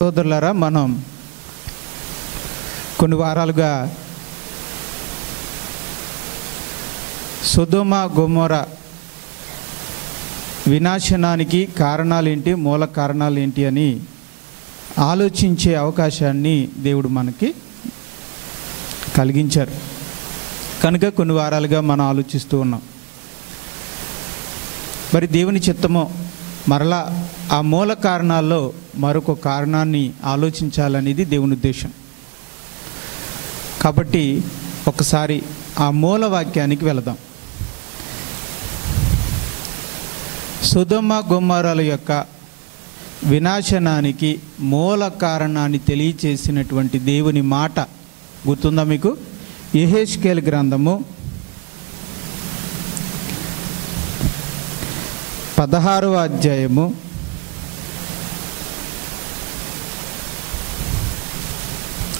సోదరులారా, మనం కొన్ని వారాలుగా సొదొమ గొమొర్రా వినాశనానికి కారణాలేంటి, మూల కారణాలేంటి అని ఆలోచించే అవకాశాన్ని దేవుడు మనకి కలిగించారు. కనుక కొన్ని వారాలుగా మనం ఆలోచిస్తూ ఉన్నాం. మరి దేవుని చిత్తమో మరలా ఆ మూల కారణాల్లో మరొక కారణాన్ని ఆలోచించాలనేది దేవుని ఉద్దేశం. కాబట్టి ఒకసారి ఆ మూల వాక్యానికి వెళదాం. సొదొమ గొమొర్రాల యొక్క వినాశనానికి మూల కారణాన్ని తెలియచేసినటువంటి దేవుని మాట గుర్తుందా మీకు? యెహెజ్కేలు గ్రంథము 16వ అధ్యాయము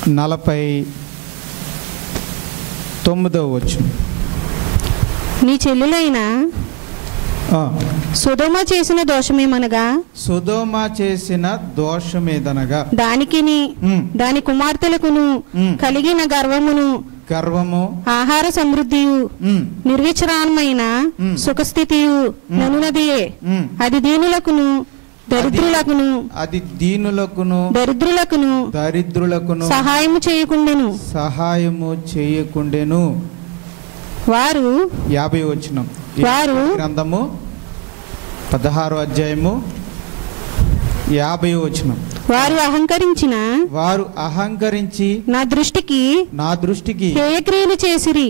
49వ వచనం. నీ చెల్లులైన సొదొమ చేసిన దోషమేమనగా, సొదొమ చేసిన దోషమేదనగా దానికిని దాని కుమార్తెలకును కలిగిన గర్వము ఆహార సమృద్ధియు నిర్విచరామైన సుఖస్థితియు ననునదియే. అది దీనులకును దరిద్రులకును సహాయము చేయకుండెను. వారు 50వ వచనం. వారు గ్రంథము 16వ అధ్యాయము 50వ వచనం. వారు అహంకరించి నా దృష్టికి హేయక్రియలు చేసిరి,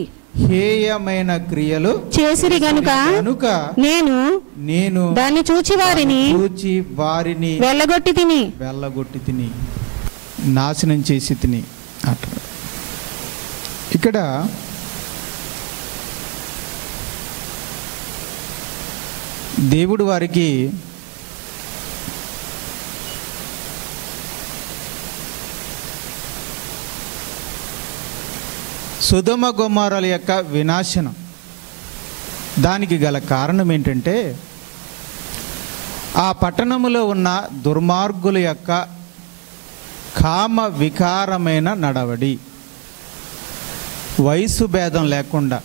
హేయమైన క్రియలు చేసిరి గనుక నేను దాన్ని చూచి వారిని వెళ్ళగొట్టి తిని నాశనం చేసి తిని. అట్లా ఇక్కడ దేవుడు వారికి సొదొమ గొమొర్రాల యొక్క వినాశనం దానికి గల కారణం ఏంటంటే, ఆ పట్టణములో ఉన్న దుర్మార్గుల యొక్క కామ వికారమైన నడవడి, వయసు భేదం లేకుండా,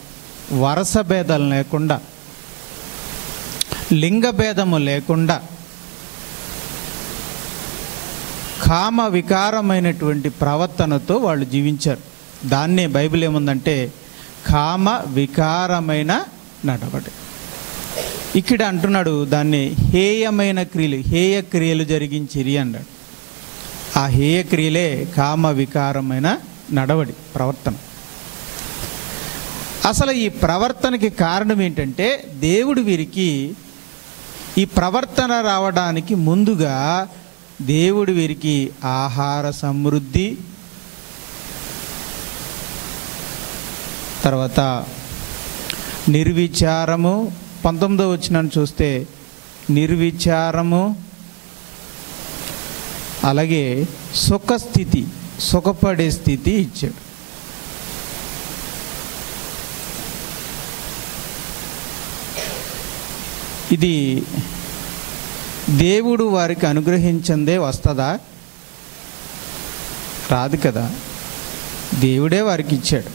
వరస భేదం లేకుండా, లింగ భేదము లేకుండా కామ వికారమైనటువంటి ప్రవర్తనతో వాళ్ళు జీవించారు. దాన్నే బైబిల్ ఏముందంటే కామ వికారమైన నడవడి. ఇక్కడ అంటున్నాడు దాన్ని హేయ క్రియలు జరిగించిరి అన్నాడు. ఆ హేయ క్రియలే కామ వికారమైన నడవడి, ప్రవర్తన. అసలు ఈ ప్రవర్తనకి కారణం ఏంటంటే, దేవుడు వీరికి ఈ ప్రవర్తన రావడానికి ముందుగా దేవుడు వీరికి ఆహార సమృద్ధి, తర్వాత నిర్విచారము, 19వ వచనాన్ని చూస్తే నిర్విచారము, అలాగే సుఖస్థితి, సుఖపడే స్థితి ఇచ్చాడు. ఇది దేవుడు వారికి అనుగ్రహించిందే వస్తుందా? రాదు కదా, దేవుడే వారికి ఇచ్చాడు.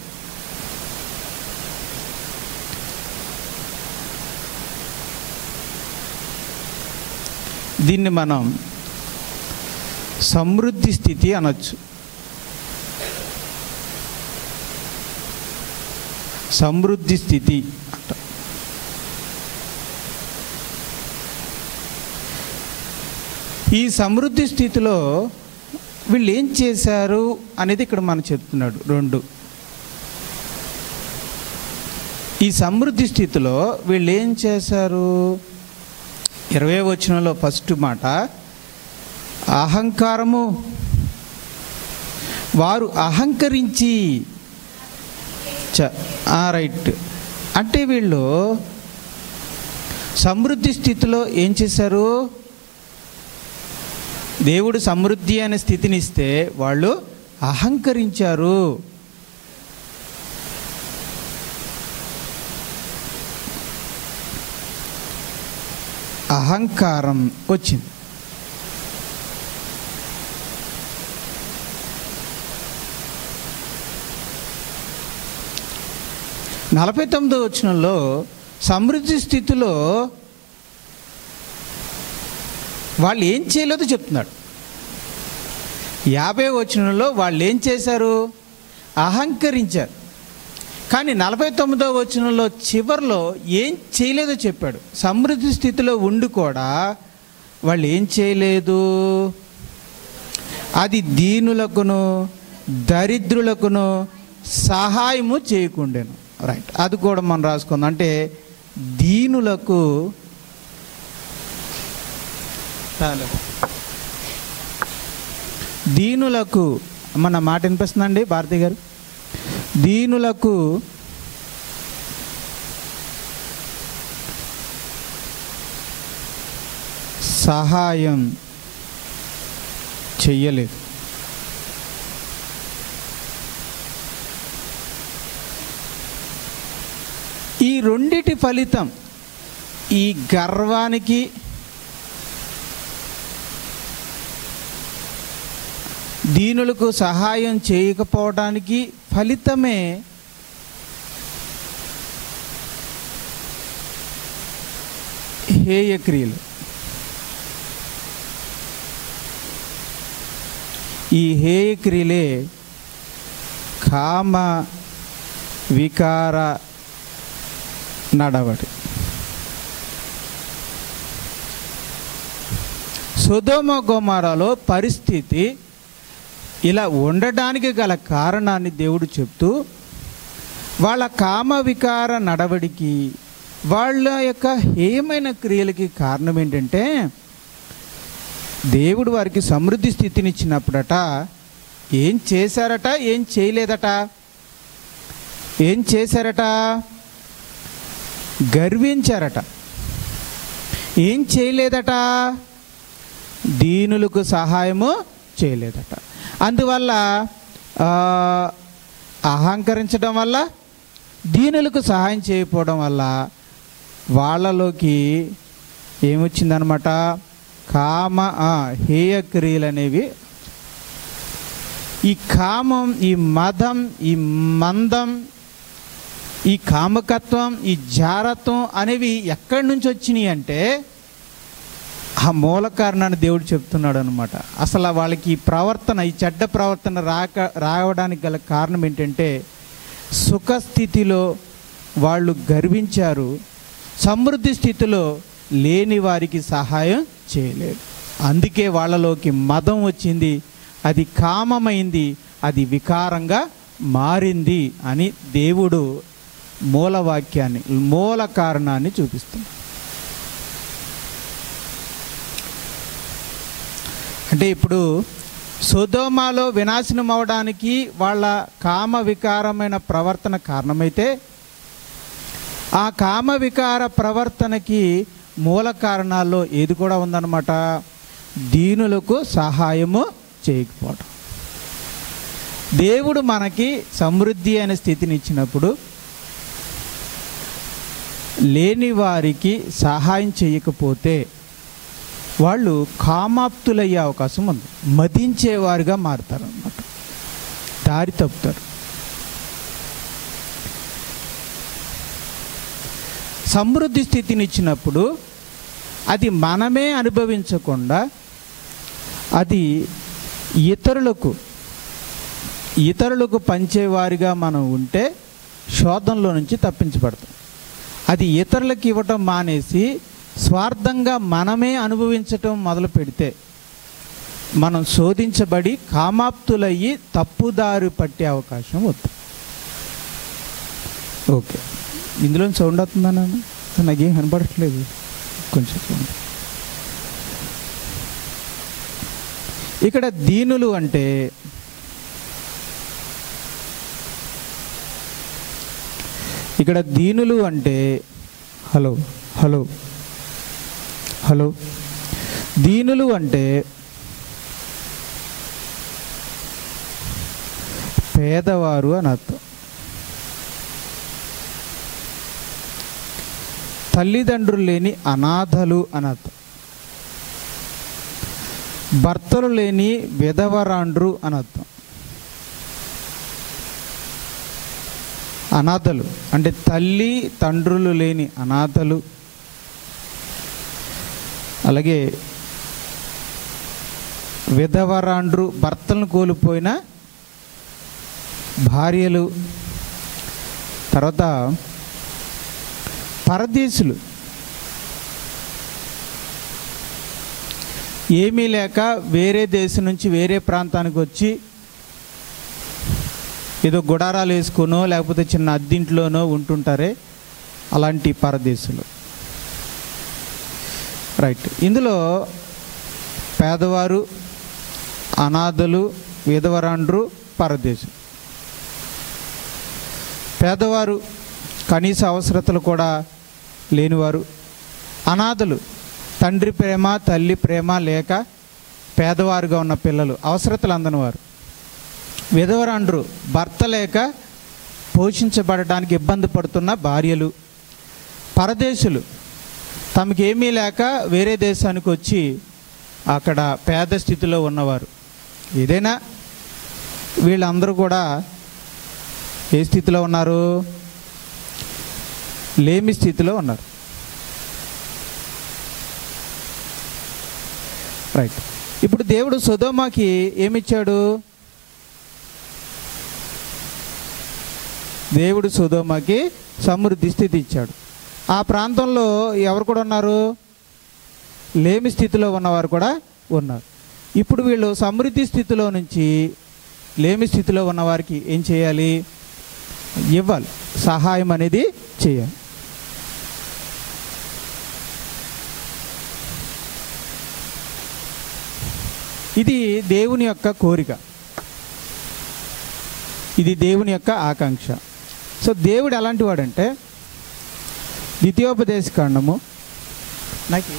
దీన్ని మనం సమృద్ధి స్థితి అనొచ్చు. సమృద్ధి స్థితి అంట. ఈ సమృద్ధి స్థితిలో వీళ్ళు ఏం చేశారు అనేది ఇక్కడ మనం చెప్తున్నాడు. 2, ఈ సమృద్ధి స్థితిలో వీళ్ళు ఏం చేశారు? 20వ వచనంలో ఫస్ట్ మాట అహంకారము. వారు అహంకరించి రైట్ అంటే వీళ్ళు సమృద్ధి స్థితిలో ఏం చేశారు? దేవుడు సమృద్ధి అనే స్థితిని ఇస్తే వాళ్ళు అహంకరించారు. అహంకారం వచ్చింది. 49వ వచనంలో సమృద్ధి స్థితిలో వాళ్ళు ఏం చేయలేదో చెప్తున్నాడు. 50వ వచనంలో వాళ్ళు ఏం చేశారు? అహంకరించారు. కానీ 49వ వచనంలో చివరిలో ఏం చేయలేదో చెప్పాడు. సమృద్ధి స్థితిలో ఉండి కూడా వాళ్ళు ఏం చేయలేదు? అది దీనులకును దరిద్రులకును సహాయము చేయకుండాను. రైట్, అది కూడా మనం రాసుకుందాం. అంటే దీనులకు మన మాట వినిపిస్తుందండి భారతి గారు? దీనులకు సహాయం చెయ్యలేదు. ఈ రెండిటి ఫలితం ఈ గర్వానికి, దీనులకు సహాయం చేయకపోవడానికి ఫలితమే హేయక్రియలు. ఈ హేయక్రియలే కామ వికార నడవడి. సొదొమ గొమొర్రాలో పరిస్థితి ఇలా ఉండడానికి గల కారణాన్ని దేవుడు చెప్తూ, వాళ్ళ కామ వికార నడవడికి, వాళ్ళ యొక్క హేయమైన క్రియలకి కారణం ఏంటంటే, దేవుడు వారికి సమృద్ధి స్థితిని ఇచ్చినప్పుడట ఏం చేశారట? ఏం చేయలేదట? ఏం చేశారట? గర్వించారట. ఏం చేయలేదట? దీనులకు సహాయము చేయలేదట. అందువల్ల అహంకరించడం వల్ల, దీనులకు సహాయం చేయకపోవడం వల్ల వాళ్ళలోకి ఏమొచ్చిందనమాట? కామ హేయక్రియలు అనేవి. ఈ కామం, ఈ మదం, ఈ మందం, ఈ కామకత్వం, ఈ జారత్వం అనేవి ఎక్కడి నుంచి వచ్చినాయి అంటే ఆ మూల కారణాన్ని దేవుడు చెప్తున్నాడు అనమాట. అసలు వాళ్ళకి ఈ ప్రవర్తన, ఈ చెడ్డ ప్రవర్తన రావడానికి గల కారణం ఏంటంటే, సుఖస్థితిలో వాళ్ళు గర్వించారు, సమృద్ధి స్థితిలో లేని వారికి సహాయం చేయలేదు. అందుకే వాళ్ళలోకి మదం వచ్చింది, అది కామమైంది, అది వికారంగా మారింది అని దేవుడు మూలవాక్యాన్ని, మూల కారణాన్ని చూపిస్తుంది. అంటే ఇప్పుడు సొదొమలో వినాశనం అవడానికి వాళ్ళ కామ వికారమైన ప్రవర్తన కారణమైతే, ఆ కామ వికార ప్రవర్తనకి మూల కారణాల్లో ఏది కూడా ఉందన్నమాట? దీనులకు సహాయము చేయకపోవడం. దేవుడు మనకి సమృద్ధి అనే స్థితిని ఇచ్చినప్పుడు లేని వారికి సహాయం చేయకపోతే వాళ్ళు కామాప్తులయ్యే అవకాశం ఉంది. మదించేవారుగా మారుతారు అన్నమాట, దారి తప్పుతారు. సమృద్ధి స్థితిని ఇచ్చినప్పుడు అది మనమే అనుభవించకుండా అది ఇతరులకు పంచేవారిగా మనం ఉంటే శోధనలో నుంచి తప్పించబడతాం. అది ఇతరులకు ఇవ్వటం మానేసి స్వార్థంగా మనమే అనుభవించటం మొదలు పెడితే మనం శోధించబడి కామాప్తులయ్యి తప్పుదారి పట్టే అవకాశం వద్దు. ఓకే, ఇందులో సౌండ్ అవుతుందా నాన్న? నాకేం కనపడట్లేదు, కొంచెం సౌండ్. ఇక్కడ దీనులు అంటే హలో హలో హలో దీనులు అంటే పేదవారు అని అర్థం. తల్లిదండ్రులు లేని అనాథలు అని అర్థం. భర్తలు లేని విధవరాండ్రు అని అర్థం. అనాథలు అంటే తల్లి తండ్రులు లేని అనాథలు, అలాగే విధవరాండ్రు భర్తలను కోల్పోయిన భార్యలు, తర్వాత పరదేశులు, ఏమీ లేక వేరే దేశం నుంచి వేరే ప్రాంతానికి వచ్చి ఏదో గుడారాలు వేసుకునో లేకపోతే చిన్న అద్దింట్లోనో ఉంటుంటారే, అలాంటి పరదేశులు. రైట్. ఇందులో పేదవారు, అనాథలు, విధవరాండ్రు, పరదేశులు. పేదవారు కనీస అవసరతలు కూడా లేనివారు, అనాథలు తండ్రి ప్రేమ తల్లి ప్రేమ లేక పేదవారుగా ఉన్న పిల్లలు, అవసరతలు అందనివారు. విధవరాండ్రు భర్త లేక పోషించబడడానికి ఇబ్బంది పడుతున్న భార్యలు. పరదేశులు తమకి ఏమీ లేక వేరే దేశానికి వచ్చి అక్కడ పేద స్థితిలో ఉన్నవారు. ఏదైనా వీళ్ళందరూ కూడా ఏ స్థితిలో ఉన్నారు? లేమి స్థితిలో ఉన్నారు. రైట్. ఇప్పుడు దేవుడు సొదొమకి ఏమిచ్చాడు? దేవుడు సొదొమకి సమృద్ధి స్థితి ఇచ్చాడు. ఆ ప్రాంతంలో ఎవరు కూడా ఉన్నారు? లేమి స్థితిలో ఉన్నవారు కూడా ఉన్నారు. ఇప్పుడు వీళ్ళు సమృద్ధి స్థితిలో నుంచి లేమి స్థితిలో ఉన్నవారికి ఏం చేయాలి? ఇవ్వాలి, సహాయం అనేది చేయాలి. ఇది దేవుని యొక్క కోరిక, ఇది దేవుని యొక్క ఆకాంక్ష. సో దేవుడు ఎలాంటి వాడంటే, ద్వితీయోపదేశ కాండము, నాకు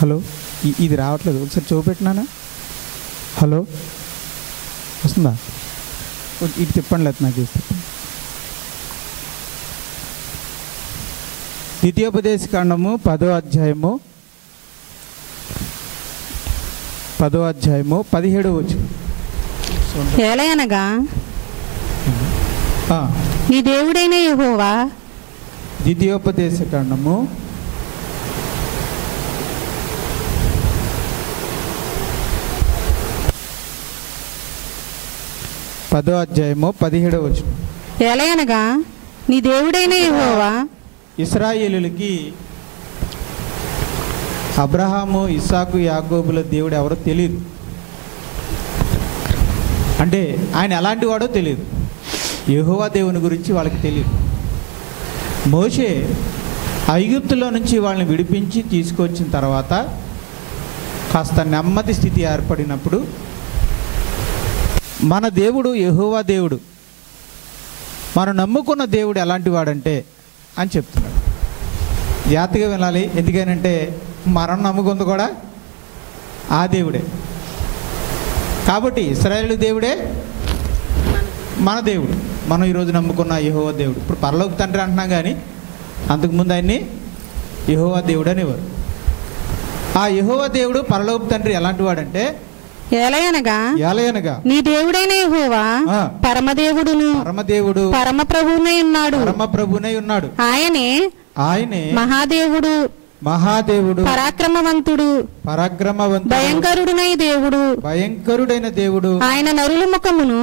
హలో ఇది రావట్లేదు, ఒకసారి చూపెట్టినానా? హలో వస్తుందా? ఇది చెప్పండి, లేదు నాకు ఇది చెప్పండి. ద్వితీయోపదేశ కాండము 10వ అధ్యాయము 17వ వచనం. ఏలయనగా నీ దేవుడైన యెహోవా, ద్వితీయోపదేశ కాండము 10వ అధ్యాయము 17వ వచనం. ఏలయనగా నీ దేవుడైన యెహోవా ఇశ్రాయేలులకి అబ్రహాము, ఇస్సాకు, యాకోబుల దేవుడు ఎవరో తెలియదు. అంటే ఆయన ఎలాంటి వాడో తెలియదు. యెహోవా దేవుని గురించి వాళ్ళకి తెలియదు. మోషే ఐగుప్తులో నుంచి వాళ్ళని విడిపించి తీసుకొచ్చిన తర్వాత కాస్త నెమ్మది స్థితి ఏర్పడినప్పుడు మన దేవుడు యెహోవా దేవుడు, మనం నమ్ముకున్న దేవుడు ఎలాంటి వాడంటే అని చెప్తున్నాడు. జాగ్రత్తగా వినాలి. ఎందుకనంటే మనం నమ్ముకుంది కూడా ఆ దేవుడే. కాబట్టి ఇశ్రాయేలు దేవుడే మన దేవుడు, మనం ఈరోజు నమ్ముకున్న యెహోవా దేవుడు. ఇప్పుడు పరలోక తండ్రి అంటున్నాం, కానీ అంతకుముందు ఆయన్ని యెహోవా దేవుడు అనేవారు. ఆ యెహోవా దేవుడు పరలోక తండ్రి ఎలాంటి వాడంటే, ఏలయనగా నీ దేవుడైన యెహోవా పరమదేవుడును పరమ ప్రభువునై ఉన్నాడు. ఆయనే మహాదేవుడు, పరాక్రమవంతుడు, భయంకరుడైన దేవుడు. ఆయన నరుల ముఖమును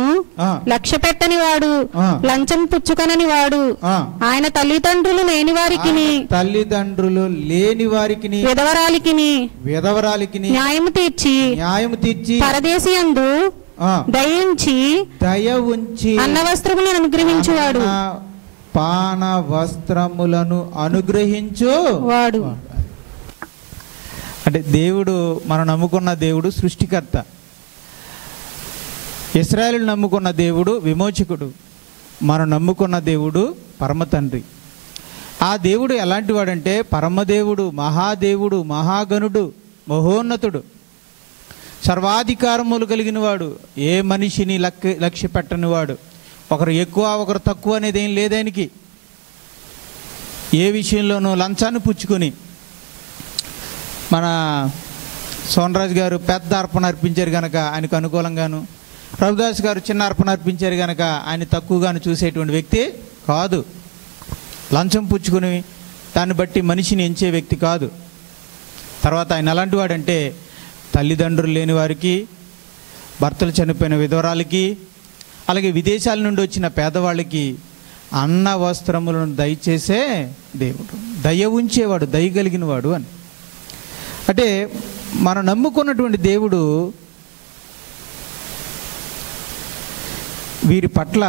లక్ష్య పెట్టని వాడు, లంచం పుచ్చుకొనని వాడు. ఆయన తల్లిదండ్రులు లేని వారికి విధవరాలికి న్యాయము తీర్చి పరదేశి యందు దయ ఉంచి అన్న వస్త్రములను అనుగ్రహించువాడు, పాన వస్త్రములను అనుగ్రహించువాడు. అంటే దేవుడు, మనం నమ్ముకున్న దేవుడు సృష్టికర్త. ఇశ్రాయేలు నమ్ముకున్న దేవుడు విమోచకుడు. మనం నమ్ముకున్న దేవుడు పరమ తండ్రి. ఆ దేవుడు ఎలాంటి వాడంటే పరమదేవుడు, మహాదేవుడు, మహాగణుడు, మహోన్నతుడు, సర్వాధికారములు కలిగిన వాడు, ఏ మనిషిని లక్ష్య పెట్టని వాడు. ఒకరు ఎక్కువ ఒకరు తక్కువ అనేది ఏం లేదానికి. ఏ విషయంలోనూ లంచాన్ని పుచ్చుకొని, మన సోనరాజు గారు పెద్ద అర్పణ అర్పించారు కనుక ఆయనకు అనుకూలంగాను, ప్రభుదాస్ గారు చిన్న అర్పణ అర్పించారు కనుక ఆయన తక్కువగాను చూసేటువంటి వ్యక్తి కాదు. లంచం పుచ్చుకుని దాన్ని బట్టి మనిషిని ఎంచే వ్యక్తి కాదు. తర్వాత ఆయన ఎలాంటి వాడంటే తల్లిదండ్రులు లేని వారికి, భర్తలు చనిపోయిన విధవరాలకి, అలాగే విదేశాల నుండి వచ్చిన పేదవాళ్ళకి అన్న వస్త్రములను దయచేసే దేవుడు, దయ ఉంచేవాడు, దయ కలిగిన వాడు అని. అంటే మనం నమ్ముకున్నటువంటి దేవుడు వీరి పట్ల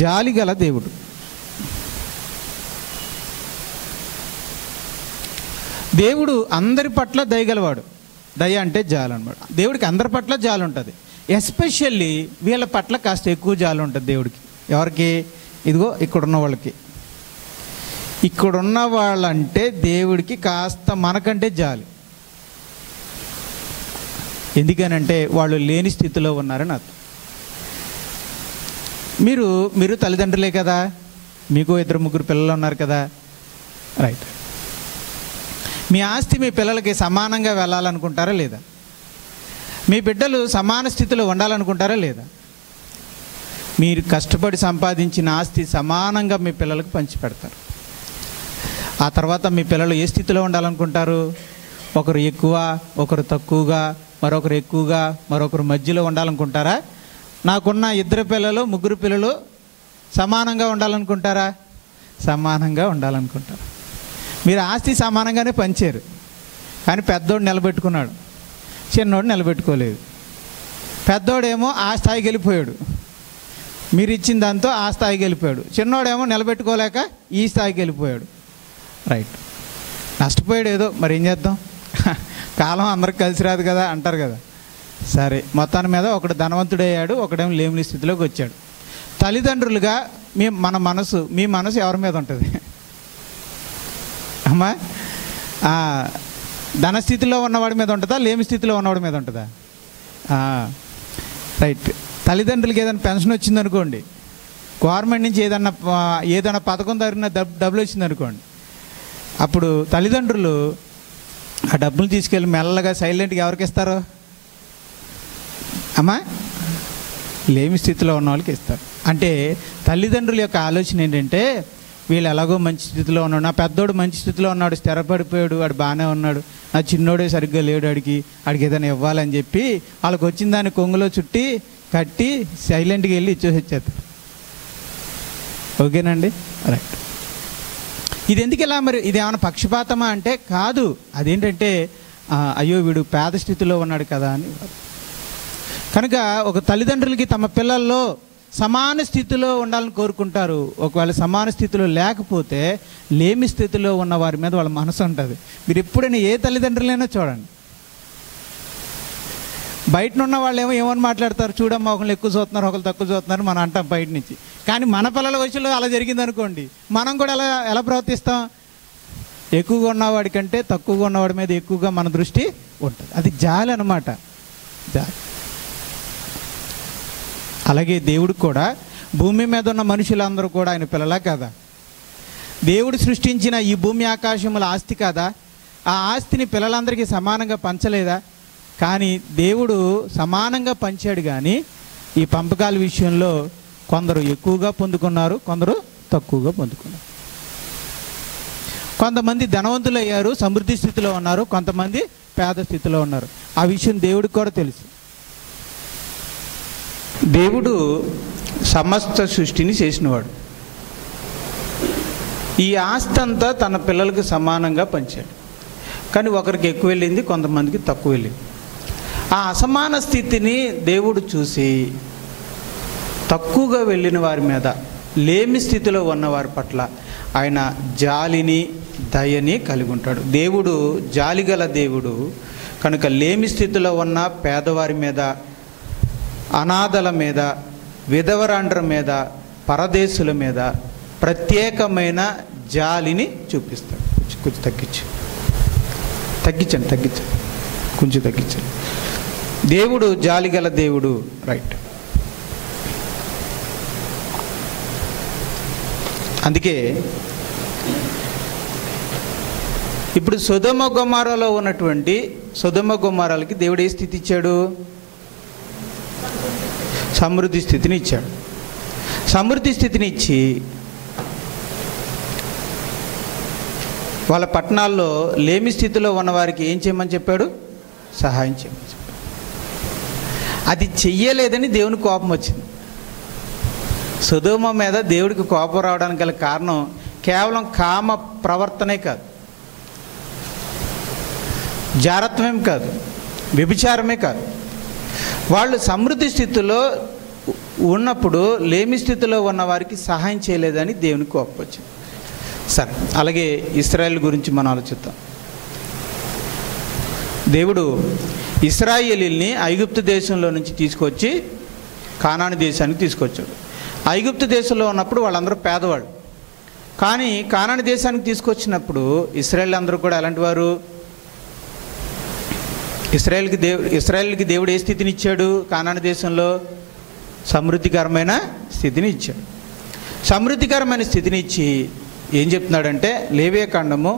జాలి గల దేవుడు. దేవుడు అందరి పట్ల దయగలవాడు. దయ అంటే జాలి అన్నమాట. దేవుడికి అందరి పట్ల జాలి ఉంటుంది. ఎస్పెషల్లీ వీళ్ళ పట్ల కాస్త ఎక్కువ జాలి ఉంటుంది దేవుడికి. ఎవరికి? ఇదిగో ఇక్కడున్న వాళ్ళకి. ఇక్కడున్న వాళ్ళంటే దేవుడికి కాస్త మనకంటే జాలి. ఎందుకనంటే వాళ్ళు లేని స్థితిలో ఉన్నారని అర్థం. మీరు తల్లిదండ్రులే కదా, మీకు 2-3 పిల్లలు ఉన్నారు కదా, రైట్. మీ ఆస్తి మీ పిల్లలకి సమానంగా వెళ్ళాలనుకుంటారా లేదా? మీ బిడ్డలు సమాన స్థితిలో ఉండాలనుకుంటారా లేదా? మీరు కష్టపడి సంపాదించిన ఆస్తి సమానంగా మీ పిల్లలకు పంచిపెడతారు. ఆ తర్వాత మీ పిల్లలు ఏ స్థితిలో ఉండాలనుకుంటారు? ఒకరు ఎక్కువ, ఒకరు తక్కువగా, మరొకరు ఎక్కువగా, మరొకరు మధ్యలో ఉండాలనుకుంటారా? నాకున్న 2 పిల్లలు 3 పిల్లలు సమానంగా ఉండాలనుకుంటారా? సమానంగా ఉండాలనుకుంటారు. మీరు ఆస్తి సమానంగానే పంచారు, కానీ పెద్దోడు నిలబెట్టుకున్నాడు, చిన్నోడు నిలబెట్టుకోలేదు. పెద్దోడేమో ఆ స్థాయికి వెళ్ళిపోయాడు, మీరు ఇచ్చిన దాంతో ఆ స్థాయికి వెళ్ళిపోయాడు. చిన్నోడేమో నిలబెట్టుకోలేక ఈ స్థాయికి వెళ్ళిపోయాడు. రైట్, నష్టపోయాడు ఏదో. మరి ఏం చేద్దాం, కాలం అందరికి కలిసి రాదు కదా అంటారు కదా. సరే, మొత్తాన్ని మీద ఒకడు ధనవంతుడయ్యాడు, ఒకడేమో లేమిని స్థితిలోకి వచ్చాడు. తల్లిదండ్రులుగా మీ మనసు ఎవరి మీద ఉంటుంది అమ్మా? ధనస్థితిలో ఉన్నవాడి మీద ఉంటుందా, లేమి స్థితిలో ఉన్నవాడి మీద ఉంటుందా? రైట్. తల్లిదండ్రులకి ఏదైనా పెన్షన్ వచ్చిందనుకోండి, గవర్నమెంట్ నుంచి ఏదైనా పథకం తగిన డబ్బులు వచ్చిందనుకోండి, అప్పుడు తల్లిదండ్రులు ఆ డబ్బులు తీసుకెళ్ళి మెల్లగా సైలెంట్గా ఎవరికి ఇస్తారు అమ్మా? లేమి స్థితిలో ఉన్న వాళ్ళకి ఇస్తారు. అంటే తల్లిదండ్రుల యొక్క ఆలోచన ఏంటంటే, వీళ్ళు ఎలాగో మంచి స్థితిలో ఉన్నాడు, నా పెద్దోడు మంచి స్థితిలో ఉన్నాడు, స్థిరపడిపోయాడు, వాడు బాగానే ఉన్నాడు, నా చిన్నోడే సరిగ్గా లేడు, ఆడికి ఏదైనా ఇవ్వాలని చెప్పి వాళ్ళకి వచ్చిన దాన్ని కొంగులో చుట్టి కట్టి సైలెంట్గా వెళ్ళి ఇచ్చేసి వచ్చేస్తారు. ఓకేనండి, రైట్. ఇది ఎందుకు ఇలా? మరి ఇది ఏమైనా పక్షపాతమా అంటే కాదు. అదేంటంటే అయ్యో వీడు పేద స్థితిలో ఉన్నాడు కదా అని. కనుక ఒక తల్లిదండ్రులకి తమ పిల్లల్లో సమాన స్థితిలో ఉండాలని కోరుకుంటారు. ఒకవేళ సమాన స్థితిలో లేకపోతే లేమి స్థితిలో ఉన్న వారి మీద వాళ్ళ మనసు ఉంటుంది. మీరు ఎప్పుడైనా ఏ తల్లిదండ్రులైనా చూడండి, బయట ఉన్న వాళ్ళు ఏమని మాట్లాడతారు, చూడమ్మా ఒకళ్ళు ఎక్కువ చూస్తున్నారు, ఒకళ్ళు తక్కువ చూస్తున్నారు మనం అంటాం బయట నుంచి. కానీ మన పిల్లల వయసులో అలా జరిగింది అనుకోండి, మనం కూడా ఎలా ప్రవర్తిస్తాం? ఎక్కువగా ఉన్నవాడి కంటే తక్కువగా ఉన్నవాడి మీద ఎక్కువగా మన దృష్టి ఉంటుంది. అది జాలి అన్నమాట, జాలి. అలాగే దేవుడు కూడా భూమి మీద ఉన్న మనుషులందరూ కూడా ఆయన పిల్లలా కదా? దేవుడు సృష్టించిన ఈ భూమి ఆకాశముల ఆస్తి కాదా? ఆ ఆస్తిని పిల్లలందరికీ సమానంగా పంచలేదా? కానీ దేవుడు సమానంగా పంచాడు. కానీ ఈ పంపకాల విషయంలో కొందరు ఎక్కువగా పొందుకున్నారు, కొందరు తక్కువగా పొందుకున్నారు. కొంతమంది ధనవంతులు అయ్యారు, సమృద్ధి స్థితిలో ఉన్నారు, కొంతమంది పేద స్థితిలో ఉన్నారు. ఆ విషయం దేవుడికి కూడా తెలుసు. దేవుడు సమస్త సృష్టిని చేసినవాడు. ఈ ఆస్తి అంతా తన పిల్లలకు సమానంగా పంచాడు. కానీ ఒకరికి ఎక్కువ వెళ్ళింది, కొంతమందికి తక్కువ వెళ్ళింది. ఆ అసమాన స్థితిని దేవుడు చూసి తక్కువగా వెళ్ళిన వారి మీద, లేమి స్థితిలో ఉన్నవారి పట్ల ఆయన జాలిని దయని కలిగి ఉంటాడు. దేవుడు జాలిగల దేవుడు కనుక లేమి స్థితిలో ఉన్న పేదవారి మీద, అనాథల మీద, విధవరాండ్ర మీద, పరదేశుల మీద ప్రత్యేకమైన జాలిని చూపిస్తాడు. కొంచెం తగ్గించండి కొంచెం తగ్గించండి. దేవుడు జాలిగల దేవుడు, రైట్. అందుకే ఇప్పుడు సొదొమ గొమొర్రాలో ఉన్నటువంటి సొదొమ గొమొర్రాలకి దేవుడు ఏ స్థితి ఇచ్చాడు? సమృద్ధి స్థితిని ఇచ్చాడు. సమృద్ధి స్థితిని ఇచ్చి వాళ్ళ పట్టణాల్లో లేమి స్థితిలో ఉన్నవారికి ఏం చేయమని చెప్పాడు? సహాయం చేయమని చెప్పాడు. అది చెయ్యలేదని దేవునికి కోపం వచ్చింది. సొదొమ మీద దేవుడికి కోపం రావడానికి గల కారణం కేవలం కామ ప్రవర్తనే కాదు, జారత్వమే కాదు, వ్యభిచారమే కాదు. వాళ్ళు సమృద్ధి స్థితిలో ఉన్నప్పుడు లేమి స్థితిలో ఉన్న వారికి సహాయం చేయలేదని దేవునికి కోపం వచ్చింది. సరే, అలాగే ఇశ్రాయేలు గురించి మనం ఆలోచిద్దాం. దేవుడు ఇశ్రాయేలీల్ని ఐగుప్తు దేశంలో నుంచి తీసుకొచ్చి కానాను దేశానికి తీసుకొచ్చాడు. ఐగుప్తు దేశంలో ఉన్నప్పుడు వాళ్ళందరూ పేదవాళ్ళు. కానీ కానాను దేశానికి తీసుకొచ్చినప్పుడు ఇశ్రాయేల్ అందరూ కూడా ఎలాంటి వారు? ఇశ్రాయేల్కి దేవుడు ఏ స్థితిని ఇచ్చాడు? కానాను దేశంలో సమృద్ధికరమైన స్థితిని ఇచ్చాడు. సమృద్ధికరమైన స్థితిని ఇచ్చి ఏం చెప్తున్నాడంటే, లేవియాకాండము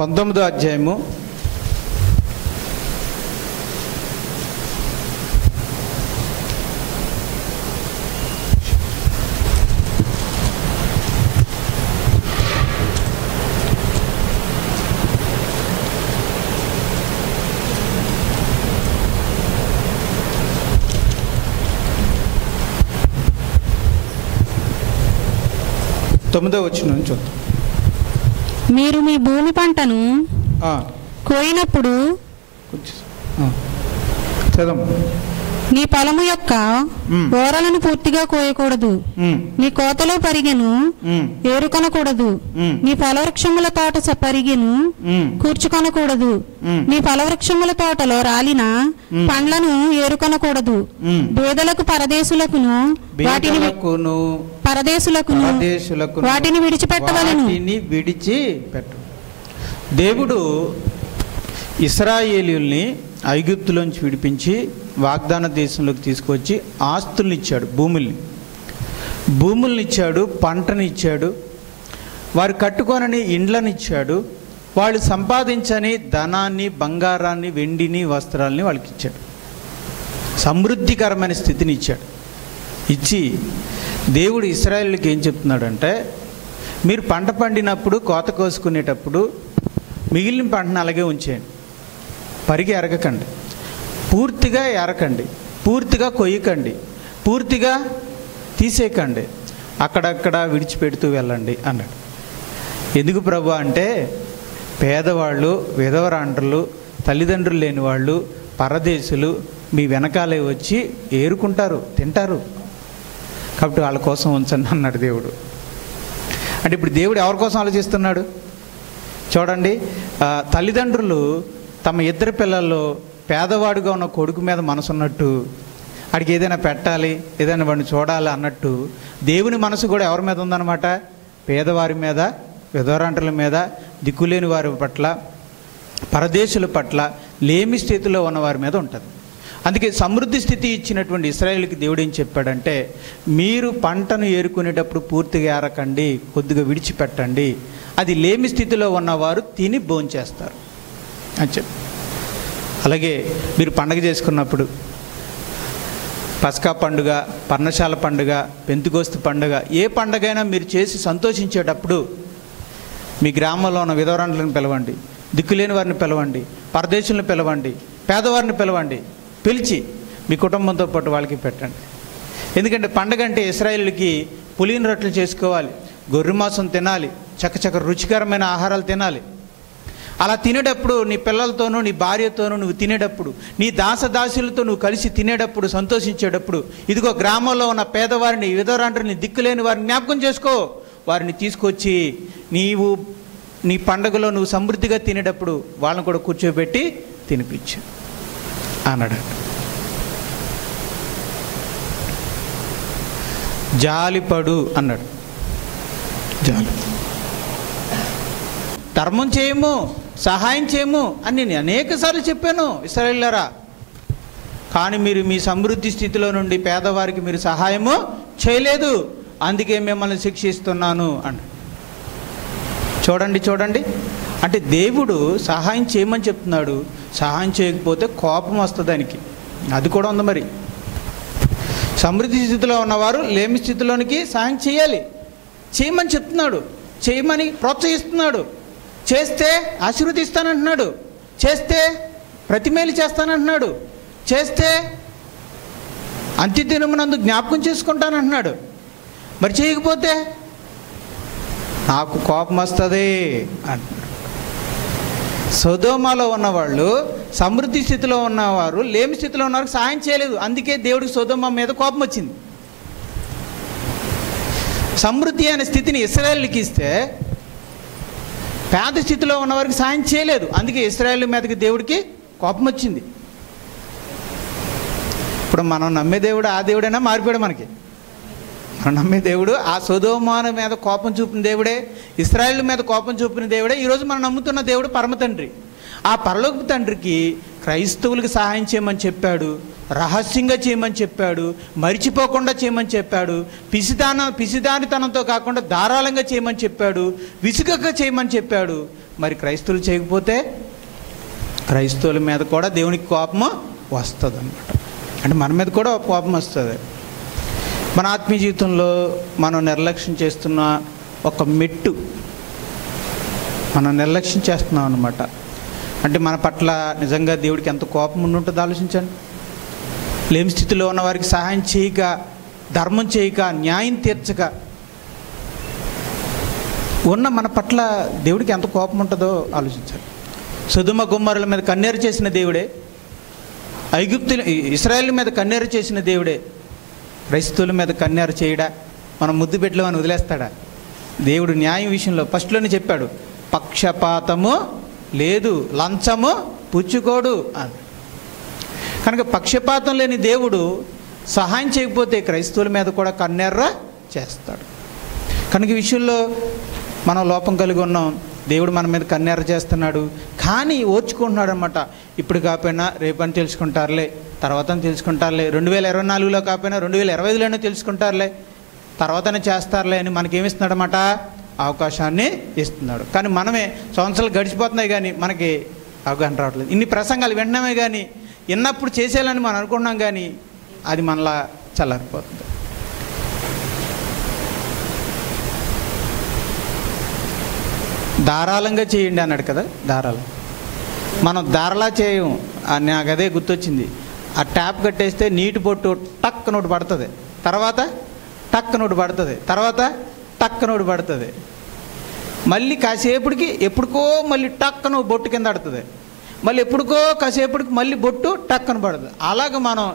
19వ అధ్యాయము 9వ వచనం నుంచి చూద్దాం. మీరు మీ భూమి పంటను కోయినప్పుడు నీ పొలము యొక్క ఓరలను పూర్తిగా కోయకూడదు, నీ కోతలో పరిగెను ఏరుకొనకూడదు, నీ ఫలవృక్షముల తోట పరిగెను కూర్చుకొనకూడదు, నీ ఫలవృక్షముల తోటలో రాలిన పండ్లను ఏరుకొనకూడదు, బేదలకు పరదేశులకును వాటిని విడిచిపెట్టవలెను. దేవుడు ఇశ్రాయేలీయుల్ని ఐగుప్తులోంచి విడిపించి వాగ్దాన దేశంలోకి తీసుకొచ్చి ఆస్తుల్ని ఇచ్చాడు, భూముల్ని ఇచ్చాడు, పంటని ఇచ్చాడు, వారు కట్టుకోనని ఇండ్లను ఇచ్చాడు, వాళ్ళు సంపాదించని ధనాన్ని, బంగారాన్ని, వెండిని, వస్త్రాలని వాళ్ళకి ఇచ్చాడు. సమృద్ధికరమైన స్థితిని ఇచ్చాడు. ఇచ్చి దేవుడు ఇశ్రాయేలుకి ఏం చెప్తున్నాడంటే, మీరు పంట పండినప్పుడు కోత కోసుకునేటప్పుడు మిగిలిన పంటను అలాగే ఉంచేయండి, పరిగి ఎరగకండి, పూర్తిగా ఎరకండి, పూర్తిగా కొయ్యకండి, పూర్తిగా తీసేయకండి, అక్కడక్కడ విడిచిపెడుతూ వెళ్ళండి అన్నాడు. ఎందుకు ప్రభు అంటే, పేదవాళ్ళు, విధవరాండ్రులు, తల్లిదండ్రులు లేని వాళ్ళు, పరదేశులు మీ వెనకాలే వచ్చి ఏరుకుంటారు, తింటారు, కాబట్టి వాళ్ళ కోసం ఉంచండి అన్నాడు దేవుడు. అంటే ఇప్పుడు దేవుడు ఎవరి కోసం ఆలోచిస్తున్నాడు చూడండి. తల్లిదండ్రులు తమ ఇద్దరు పిల్లల్లో పేదవాడుగా ఉన్న కొడుకు మీద మనసున్నట్టు, వాడికి ఏదైనా పెట్టాలి, ఏదైనా వాడిని చూడాలి అన్నట్టు దేవుని మనసు కూడా ఎవరి మీద ఉందన్నమాట? పేదవారి మీద, విధవరాండ్రుల మీద, దిక్కులేని వారి పట్ల, పరదేశుల పట్ల, లేమి స్థితిలో ఉన్న వారి మీద ఉంటుంది. అందుకే సమృద్ధి స్థితి ఇచ్చినటువంటి ఇశ్రాయేలుకి దేవుడు ఏం చెప్పాడంటే, మీరు పంటను ఏరుకునేటప్పుడు పూర్తిగా ఏరకండి, కొద్దిగా విడిచిపెట్టండి, అది లేమి స్థితిలో ఉన్నవారు తిని భోంచేస్తారు అని చెప్పి. అలాగే మీరు పండగ చేసుకున్నప్పుడు, పస్కా పండుగ, పర్ణశాల పండుగ, పెంతుకోస్తు పండుగ, ఏ పండుగైనా మీరు చేసి సంతోషించేటప్పుడు మీ గ్రామంలో ఉన్న విధవరాండ్లను పిలవండి, దిక్కులేని వారిని పిలవండి, పరదేశులను పిలవండి, పేదవారిని పిలవండి, పిలిచి మీ కుటుంబంతో పాటు వాళ్ళకి పెట్టండి. ఎందుకంటే పండగ అంటే ఇశ్రాయేలుకి పులిన రొట్టెలు చేసుకోవాలి, గొర్రె మాంసం తినాలి, చక్కచక్క రుచికరమైన ఆహారాలు తినాలి. అలా తినేటప్పుడు నీ పిల్లలతోనూ, నీ భార్యతోనూ నువ్వు తినేటప్పుడు, నీ దాసదాసులతో నువ్వు కలిసి తినేటప్పుడు, సంతోషించేటప్పుడు, ఇదిగో గ్రామంలో ఉన్న పేదవారిని, విధవరాండ్రుని, దిక్కులేని వారిని జ్ఞాపకం చేసుకో, వారిని తీసుకొచ్చి నీవు నీ పండగలో నువ్వు సమృద్ధిగా తినేటప్పుడు వాళ్ళని కూడా కూర్చోబెట్టి తినిపించు అన్నాడు. జాలిపడు అన్నాడు. జాలి, ధర్మం చేయము, సహాయం చేయము అని నేను అనేకసార్లు చెప్పాను ఇశ్రాయేలులారా, కానీ మీరు మీ సమృద్ధి స్థితిలో నుండి పేదవారికి మీరు సహాయము చేయలేదు. అందుకే మిమ్మల్ని శిక్షిస్తున్నాను అని. చూడండి, అంటే దేవుడు సహాయం చేయమని చెప్తున్నాడు. సహాయం చేయకపోతే కోపం వస్తుంది దానికి. అది కూడా ఉంది మరి. సమృద్ధి స్థితిలో ఉన్నవారు లేమి స్థితిలోనికి సహాయం చేయాలి, చేయమని చెప్తున్నాడు, చేయమని ప్రోత్సహిస్తున్నాడు. చేస్తే ఆశీర్వదిస్తానంటున్నాడు, చేస్తే ప్రతిమేలు చేస్తానంటున్నాడు, చేస్తే అంత్యదినమునందు జ్ఞాపకం చేసుకుంటానంటున్నాడు. మరి చేయకపోతే నాకు కోపం వస్తుంది అంటున్నాడు. సొదొమలో ఉన్నవాళ్ళు సమృద్ధి స్థితిలో ఉన్నవారు లేమి స్థితిలో ఉన్నవారికి సహాయం చేయలేదు. అందుకే దేవుడికి సొదొమ మీద కోపం వచ్చింది. సమృద్ధి అనే స్థితిని ఇశ్రాయేలుకి ఇస్తే పేద స్థితిలో ఉన్నవారికి సహాయం చేయలేదు. అందుకే ఇశ్రాయేలు మీదకి దేవుడికి కోపం వచ్చింది. ఇప్పుడు మనం నమ్మే దేవుడు ఆ దేవుడైనా మారిపోయాడు. మనం నమ్మే దేవుడు ఆ సొదొమ మీద కోపం చూపిన దేవుడే, ఇశ్రాయేలు మీద కోపం చూపిన దేవుడే ఈరోజు మనం నమ్ముతున్న దేవుడు పరమ తండ్రి. ఆ పరలోక తండ్రికి క్రైస్తవులకు సహాయం చేయమని చెప్పాడు, రహస్యంగా చేయమని చెప్పాడు, మరిచిపోకుండా చేయమని చెప్పాడు, పిసిదానితనంతో కాకుండా ధారాళంగా చేయమని చెప్పాడు, విసుగగా చేయమని చెప్పాడు. మరి క్రైస్తవులు చేయకపోతే క్రైస్తవుల మీద కూడా దేవునికి కోపము వస్తుంది అన్నమాట. అంటే మన మీద కూడా కోపం వస్తుంది. మన ఆత్మీయ జీవితంలో మనం నిర్లక్ష్యం చేస్తున్న ఒక మెట్టు మనం నిర్లక్ష్యం చేస్తున్నాం అన్నమాట. అంటే మన పట్ల నిజంగా దేవుడికి ఎంత కోపం ఉంటుందో ఆలోచించండి. లేని స్థితిలో ఉన్న వారికి సహాయం చేయక, ధర్మం చేయక, న్యాయం తీర్చక ఉన్న మన పట్ల దేవుడికి ఎంత కోపం ఉంటుందో ఆలోచించాలి. సొదొమ గొమొర్రా మీద కన్నెర చేసిన దేవుడే, ఇశ్రాయేలు మీద కన్నెర చేసిన దేవుడే క్రైస్తవుల మీద కన్నెర చేయడా? మనం ముద్దు పెట్టలేమని వదిలేస్తాడా? దేవుడు న్యాయం విషయంలో ఫస్ట్లోనే చెప్పాడు, పక్షపాతము లేదు, లంచము పుచ్చుకోడు అని. కనుక పక్షపాతం లేని దేవుడు సహాయం చేయకపోతే క్రైస్తవుల మీద కూడా కన్నెర్ర చేస్తాడు. కనుక ఈ విషయంలో మనం లోపం కలిగి ఉన్నాం. దేవుడు మన మీద కన్నెర్ర చేస్తున్నాడు, కానీ ఓర్చుకుంటున్నాడు అనమాట. ఇప్పుడు కాకపోయినా రేపని తెలుసుకుంటారులే, తర్వాత తెలుసుకుంటారులే, 2024లో కాకపోయినా 2025లోనే తెలుసుకుంటారులే, తర్వాతనే చేస్తారులే అని మనకేమిస్తున్నాడు అన్నమాట, అవకాశాన్ని ఇస్తున్నాడు. కానీ మనమే సంవత్సరాలు గడిచిపోతున్నాయి కానీ మనకి అవగాహన రావట్లేదు. ఇన్ని ప్రసంగాలు వినడమే కానీ విన్నప్పుడు చేసేయాలని మనం అనుకున్నాం, కానీ అది మనలా చల్లారిపోతుంది. ధారాళంగా చేయండి అన్నాడు కదా, ధారాళం. మనం ధారలా చేయం. నాకు అదే గుర్తొచ్చింది. ఆ ట్యాప్ కట్టేస్తే నీటి పొట్టు టక్ నోటు పడుతుంది, తర్వాత టక్ నోటు పడుతుంది, తర్వాత టక్ నోటు పడుతుంది. మళ్ళీ కాసేపటికి ఎప్పుడుకో మళ్ళీ టక్కను బొట్టు కింద పడుతుంది, మళ్ళీ ఎప్పుడుకో కాసేపటికి మళ్ళీ బొట్టు టక్కన పడుతుంది. అలాగ మనం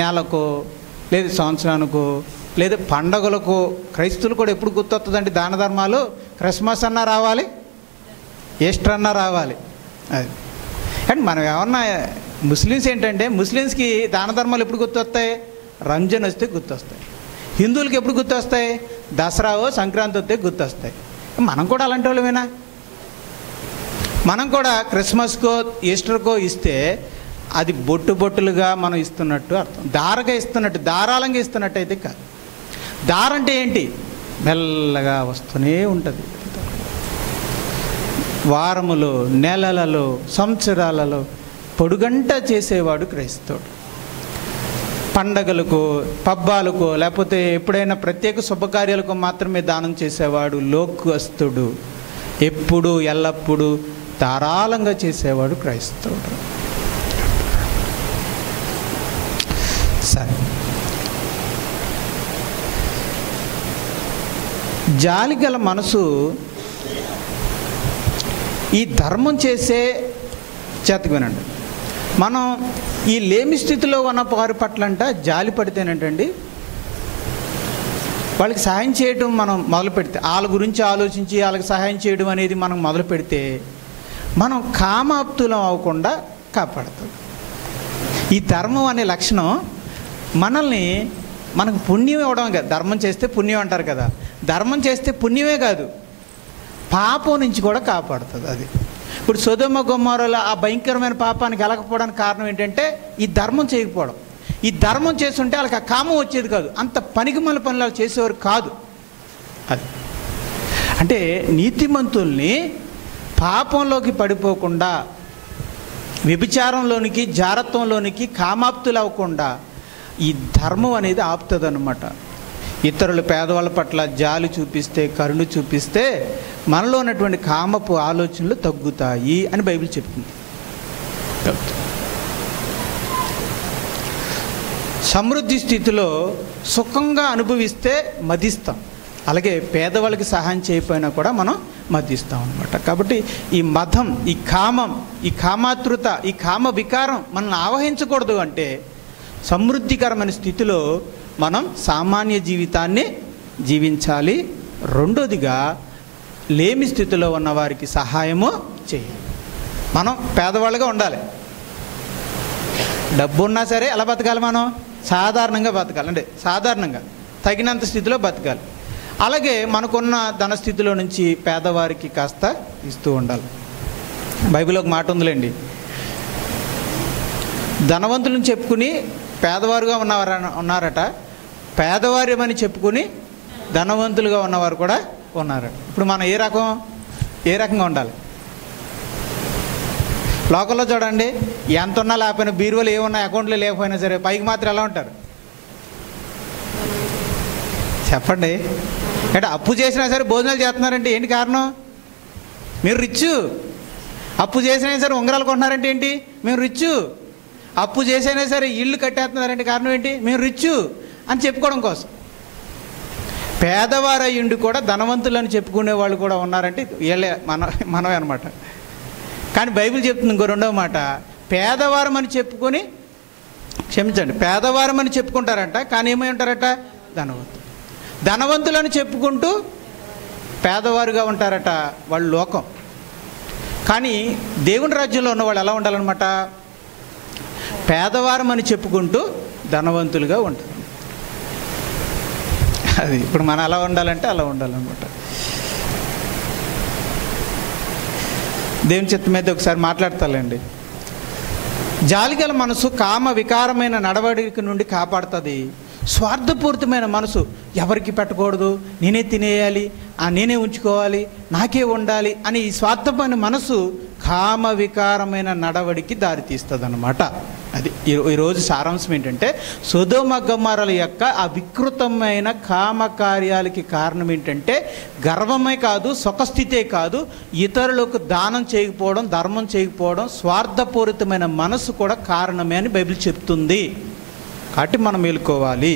నెలకో లేదు సంవత్సరానికో లేదా పండగలకు క్రైస్తవులు కూడా ఎప్పుడు గుర్తొస్తుందండి దాన ధర్మాలు. క్రిస్మస్ అన్నా రావాలి, ఈస్టర్ అన్నా రావాలి. అది అండ్ మనం ఏమన్నా ముస్లిమ్స్ ఏంటంటే ముస్లిమ్స్కి దాన ధర్మాలు ఎప్పుడు గుర్తొస్తాయి? రంజాన్ వస్తే గుర్తొస్తాయి. హిందువులకి ఎప్పుడు గుర్తొస్తాయి? దసరావో సంక్రాంతి వస్తే గుర్తొస్తాయి. మనం కూడా అలాంటి వాళ్ళమేనా? మనం కూడా క్రిస్మస్కో ఈస్టర్కో ఇస్తే అది బొట్టులుగా మనం ఇస్తున్నట్టు అర్థం. దారగా ఇస్తున్నట్టు, ధారాళంగా ఇస్తున్నట్టు అయితే కాదు. దారంటే ఏంటి? మెల్లగా వస్తూనే ఉంటుంది. వారములో, నెలలలో, సంవత్సరాలలో పొడుగంట చేసేవాడు క్రైస్తవుడు. పండగలకు, పబ్బాలకు, లేకపోతే ఎప్పుడైనా ప్రత్యేక శుభకార్యాలకు మాత్రమే దానం చేసేవాడు లోకస్తుడు. ఎప్పుడు ఎల్లప్పుడూ ధారాళంగా చేసేవాడు క్రైస్తవుడు. సరే, జాలిగల మనసు ఈ ధర్మం చేసే చేతకు వినండి. మనం ఈ లేమి స్థితిలో ఉన్న వారి పట్లంట జాలి పడితేనంటండి వాళ్ళకి సహాయం చేయడం మనం మొదలు పెడితే, వాళ్ళ గురించి ఆలోచించి వాళ్ళకి సహాయం చేయడం అనేది మనం మొదలు పెడితే మనం కామాప్తులం అవ్వకుండా కాపాడుతుంది. ఈ ధర్మం అనే లక్షణం మనల్ని మనకు పుణ్యం ఇవ్వడం కాదు. ధర్మం చేస్తే పుణ్యం అంటారు కదా, ధర్మం చేస్తే పుణ్యమే కాదు పాపం నుంచి కూడా కాపాడుతుంది. అది ఇప్పుడు సొదొమ గొమొర్రాలో ఆ భయంకరమైన పాపానికి వెళ్ళకపోవడానికి కారణం ఏంటంటే ఈ ధర్మం చేయకపోవడం. ఈ ధర్మం చేస్తుంటే వాళ్ళకి ఆ కామం వచ్చేది కాదు, అంత పనికిమాలిన పనులు చేసేవారు కాదు. అది అంటే నీతిమంతుల్ని పాపంలోకి పడిపోకుండా, వ్యభిచారంలోనికి, జారత్వంలోనికి, కామాప్తులు అవ్వకుండా ఈ ధర్మం అనేది ఆపుతుంది అన్నమాట. ఇతరులు పేదవాళ్ళ పట్ల జాలి చూపిస్తే, కరుణ చూపిస్తే మనలో ఉన్నటువంటి కామపు ఆలోచనలు తగ్గుతాయి అని బైబిల్ చెప్తుంది. సమృద్ధి స్థితిలో సుఖంగా అనుభవిస్తే మదిస్తాం, అలాగే పేదవాళ్ళకి సహాయం చేయకపోయినా కూడా మనం మదిస్తాం అన్నమాట. కాబట్టి ఈ మతం, ఈ కామం, ఈ కామాతృత, ఈ కామ వికారం మనల్ని ఆవహించకూడదు అంటే సమృద్ధికరమైన స్థితిలో మనం సామాన్య జీవితాన్ని జీవించాలి. రెండోదిగా లేమి స్థితిలో ఉన్న వారికి సహాయము చేయాలి. మనం పేదవాళ్ళుగా ఉండాలి. డబ్బు ఉన్నా సరే ఎలా బతకాలి? మనం సాధారణంగా బతకాలి, అంటే సాధారణంగా తగినంత స్థితిలో బతకాలి. అలాగే మనకున్న ధన స్థితిలో నుంచి పేదవారికి కాస్త ఇస్తూ ఉండాలి. బైబిల్లో ఒక మాట ఉందిలేండి, ధనవంతులను చెప్పుకుని పేదవారుగా ఉన్నారట, పేదవారమని చెప్పుకుని ధనవంతులుగా ఉన్నవారు కూడా ఉన్నారట. ఇప్పుడు మనం ఏ రకంగా ఉండాలి? లోకల్లో చూడండి, ఎంత ఉన్నా లేకపోయినా, బీరువాలు ఏమున్నా, అకౌంట్లో లేకపోయినా సరే పైకి మాత్రం ఎలా ఉంటారు చెప్పండి? అంటే అప్పు చేసినా సరే భోజనాలు చేస్తున్నారంటే ఏంటి కారణం? మీరు రిచ్. అప్పు చేసినా సరే ఉంగరాలు కొంటున్నారంటే ఏంటి? మేము రిచ్. అప్పు చేసైనా సరే ఇళ్ళు కట్టేస్తున్నారంటే కారణం ఏంటి? మేము రిచ్ అని చెప్పుకోవడం కోసం. పేదవారు అయ్యుండి కూడా ధనవంతులని చెప్పుకునే వాళ్ళు కూడా ఉన్నారంటే వీళ్ళే, మనమే అనమాట. కానీ బైబిల్ చెప్తుంది ఇంకో రెండవ మాట, పేదవారమని చెప్పుకొని, క్షమించండి, పేదవారమని చెప్పుకుంటారంట, కానీ ఏమై ఉంటారట? ధనవంతులని చెప్పుకుంటూ పేదవారుగా ఉంటారట. వాళ్ళు లోకం. కానీ దేవుని రాజ్యంలో ఉన్న వాళ్ళు ఎలా ఉండాలన్నమాట? పేదవారమని చెప్పుకుంటూ ధనవంతులుగా ఉంటారు. అది ఇప్పుడు మనం ఎలా ఉండాలంటే అలా ఉండాలన్నమాట. దేవుని చిత్తం మీద ఒకసారి మాట్లాడతాలండి. జాలిగల మనసు కామ వికారమైన నడవడిక నుండి కాపాడుతుంది. స్వార్థపూరితమైన మనసు, ఎవరికి పెట్టకూడదు, నేనే తినేయాలి, నేనే ఉంచుకోవాలి, నాకే ఉండాలి అని ఈ స్వార్థమైన మనసు కామ వికారమైన నడవడికి దారితీస్తుంది అన్నమాట. అది ఈరోజు సారాంశం ఏంటంటే, సొదొమ గొమొర్రాల యొక్క ఆ వికృతమైన కామ కార్యాలకి కారణం ఏంటంటే గర్వమే కాదు, సుఖస్థితే కాదు, ఇతరులకు దానం చేయకపోవడం, ధర్మం చేయకపోవడం, స్వార్థపూరితమైన మనసు కూడా కారణమే అని బైబిల్ చెప్తుంది. కాబట్టి మనం మేలుకోవాలి.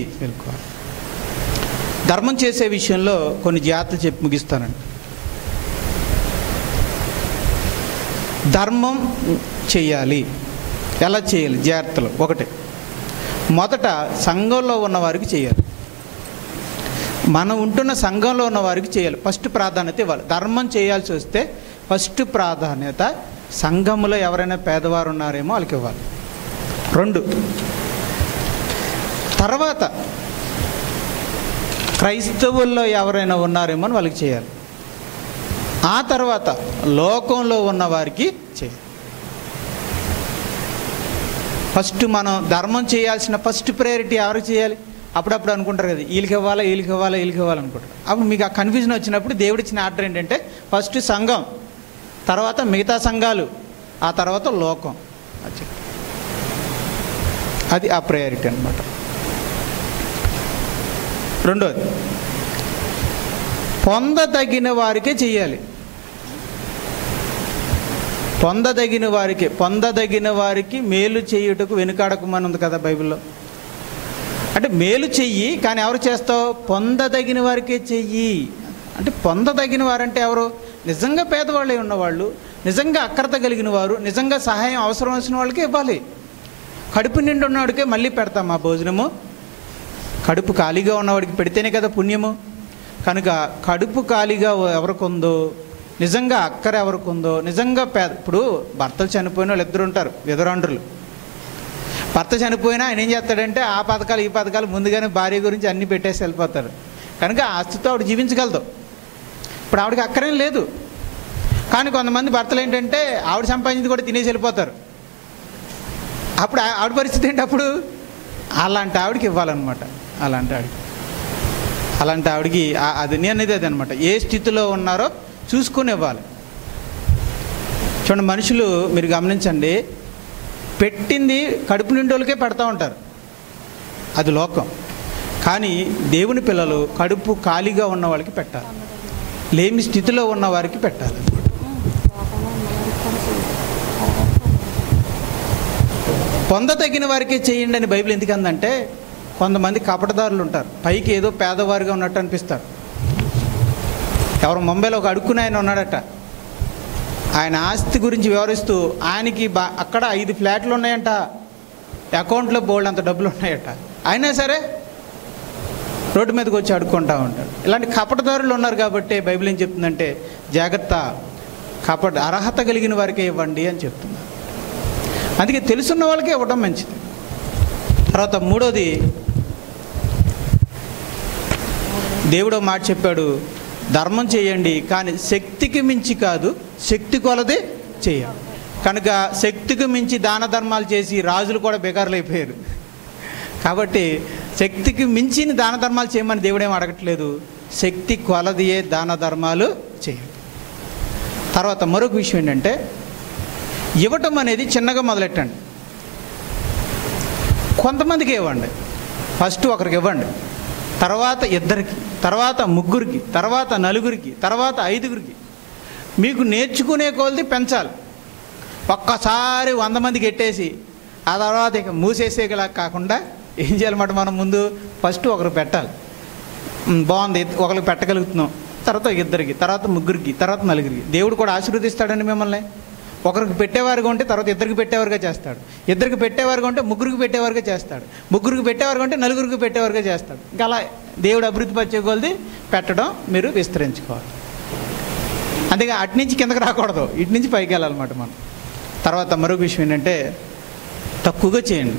ధర్మం చేసే విషయంలో కొన్ని జాగ్రత్తలు చెప్పి ముగిస్తానండి. ధర్మం చేయాలి. ఎలా చేయాలి? జాగ్రత్తలు. ఒకటి, మొదట సంఘంలో ఉన్నవారికి చేయాలి. మనం ఉంటున్న సంఘంలో ఉన్న వారికి చేయాలి. ఫస్ట్ ప్రాధాన్యత ఇవ్వాలి. ధర్మం చేయాల్సి వస్తే ఫస్ట్ ప్రాధాన్యత సంఘంలో ఎవరైనా పేదవారు ఉన్నారేమో వాళ్ళకి ఇవ్వాలి. 2, తర్వాత క్రైస్తవుల్లో ఎవరైనా ఉన్నారేమో అని వాళ్ళకి చేయాలి. ఆ తర్వాత లోకంలో ఉన్న వారికి చేయాలి. ఫస్ట్ మనం ధర్మం చేయాల్సిన ఫస్ట్ ప్రయారిటీ ఎవరికి చేయాలి? అప్పుడప్పుడు అనుకుంటారు కదా, వీళ్ళకి ఇవ్వాలనుకుంటారు. అప్పుడు మీకు ఆ కన్ఫ్యూజన్ వచ్చినప్పుడు దేవుడిచ్చిన ఆర్డర్ ఏంటంటే ఫస్ట్ సంఘం, తర్వాత మిగతా సంఘాలు, ఆ తర్వాత లోకం. అది ఆ ప్రయారిటీ అన్నమాట. రెండోది, పొందదగిన వారికే చెయ్యాలి. పొందదగిన వారికి మేలు చేయుటకు వెనుకాడకమని ఉంది కదా బైబిల్లో. అంటే మేలు చెయ్యి, కానీ ఎవరు చేస్తావు? పొందదగిన వారికే చెయ్యి. అంటే పొందదగిన వారంటే ఎవరు? నిజంగా పేదవాళ్ళే ఉన్నవాళ్ళు, నిజంగా అక్రత కలిగిన వారు, నిజంగా సహాయం అవసరం వచ్చిన వాళ్ళకే ఇవ్వాలి. కడుపు నిండి ఉన్నవాడికే మళ్ళీ పెడతాం ఆ భోజనము. కడుపు ఖాళీగా ఉన్నవాడికి పెడితేనే కదా పుణ్యము. కనుక కడుపు ఖాళీగా ఎవరికి ఉందో, నిజంగా అక్కర ఎవరికి ఉందో, నిజంగా ఇప్పుడు భర్తలు చనిపోయిన వాళ్ళు 2 ఉంటారు, విధవరాండ్రులు. భర్త చనిపోయినా ఆయన ఏం చేస్తాడంటే ఆ పథకాలు ఈ పథకాలు ముందుగానే భార్య గురించి అన్నీ పెట్టేసి వెళ్ళిపోతారు. కనుక ఆస్తితో ఆవిడ జీవించగలదు. ఇప్పుడు ఆవిడకి అక్కరేం లేదు. కానీ కొంతమంది భర్తలు ఏంటంటే ఆవిడ సంపాదించి కూడా తినేసి వెళ్ళిపోతారు. అప్పుడు ఆవిడ పరిస్థితి ఏంటి? అప్పుడు అలాంటి ఆవిడకి ఇవ్వాలన్నమాట. అలాంటి ఆవిడకి అది నేను అనేది అది అనమాట. ఏ స్థితిలో ఉన్నారో చూసుకొని ఇవ్వాలి. చూడండి, మనుషులు మీరు గమనించండి, పెట్టింది కడుపు నిండోళ్ళకే పెడతా ఉంటారు, అది లోకం. కానీ దేవుని పిల్లలు కడుపు ఖాళీగా ఉన్న వాళ్ళకి పెట్టాలి, లేమి స్థితిలో ఉన్న వారికి పెట్టాలి. పొందదగిన వారికే చేయండి అని బైబిల్ ఎందుకు అందంటే, కొంతమంది కపటదారులు ఉంటారు, పైకి ఏదో పేదవారిగా ఉన్నట్టు అనిపిస్తారు. ఎవరు ముంబైలో ఒక అడుక్కుని ఆయన ఉన్నాడట, ఆయన ఆస్తి గురించి వివరిస్తూ ఆయనకి అక్కడ 5 ఫ్లాట్లు ఉన్నాయంట, అకౌంట్లో బోల్డ్ అంత డబ్బులు ఉన్నాయట, అయినా సరే రోడ్డు మీదకి వచ్చి అడుక్కుంటూ ఉంటాడు. ఇలాంటి కపటదారులు ఉన్నారు కాబట్టి బైబిల్ ఏం చెప్తుందంటే, జాగ్రత్త, అర్హత కలిగిన వారికే ఇవ్వండి అని చెప్తున్నారు. అందుకే తెలుసున్న వాళ్ళకే ఇవ్వడం మంచిది. తర్వాత మూడోది, దేవుడు మాట చెప్పాడు, ధర్మం చేయండి కానీ శక్తికి మించి కాదు, శక్తి కొలదే చేయాలి. కనుక శక్తికి మించి దాన ధర్మాలు చేసి రాజులు కూడా బేకారులు అయిపోయారు. కాబట్టి శక్తికి మించిన దాన ధర్మాలు చేయమని దేవుడేం అడగట్లేదు, శక్తి కొలదియే దాన ధర్మాలు చేయండి. తర్వాత మరొక విషయం ఏంటంటే, ఇవ్వటం అనేది చిన్నగా మొదలెట్టండి. కొంతమందికి ఇవ్వండి, ఫస్ట్ ఒకరికి ఇవ్వండి, తర్వాత 2కి, తర్వాత 3కి, తర్వాత 4కి, తర్వాత 5కి. మీకు నేర్చుకునే కొలది పెంచాలి. ఒక్కసారి 100 మందికి ఎట్టేసి ఆ తర్వాత ఇక మూసేసేలా కాకుండా ఏం చేయాలన్నమాట, మనం ముందు ఫస్ట్ ఒకరు పెట్టాలి. బాగుంది, ఒకరికి పెట్టగలుగుతున్నాం, తర్వాత 2కి, తర్వాత 3కి, తర్వాత 4కి. దేవుడు కూడా ఆశీర్వదిస్తాడండి మిమ్మల్ని. ఒకరికి పెట్టేవారుగా ఉంటే తర్వాత 2కి పెట్టేవారుగా చేస్తాడు, 2కి పెట్టేవారుగా ఉంటే 3కి పెట్టేవారుగా చేస్తాడు, 3కి పెట్టేవారుగా ఉంటే 4కి పెట్టేవారుగా చేస్తాడు. ఇంకా అలా దేవుడు అభివృద్ధి పరిచే కొలది పెట్టడం మీరు విస్తరించుకోవాలి. అందుకే అటు నుంచి కిందకి రాకూడదు, ఇటు నుంచి పైకి వెళ్ళాలన్నమాట మనం. తర్వాత మరొక విషయం ఏంటంటే, తక్కువగా చేయండి.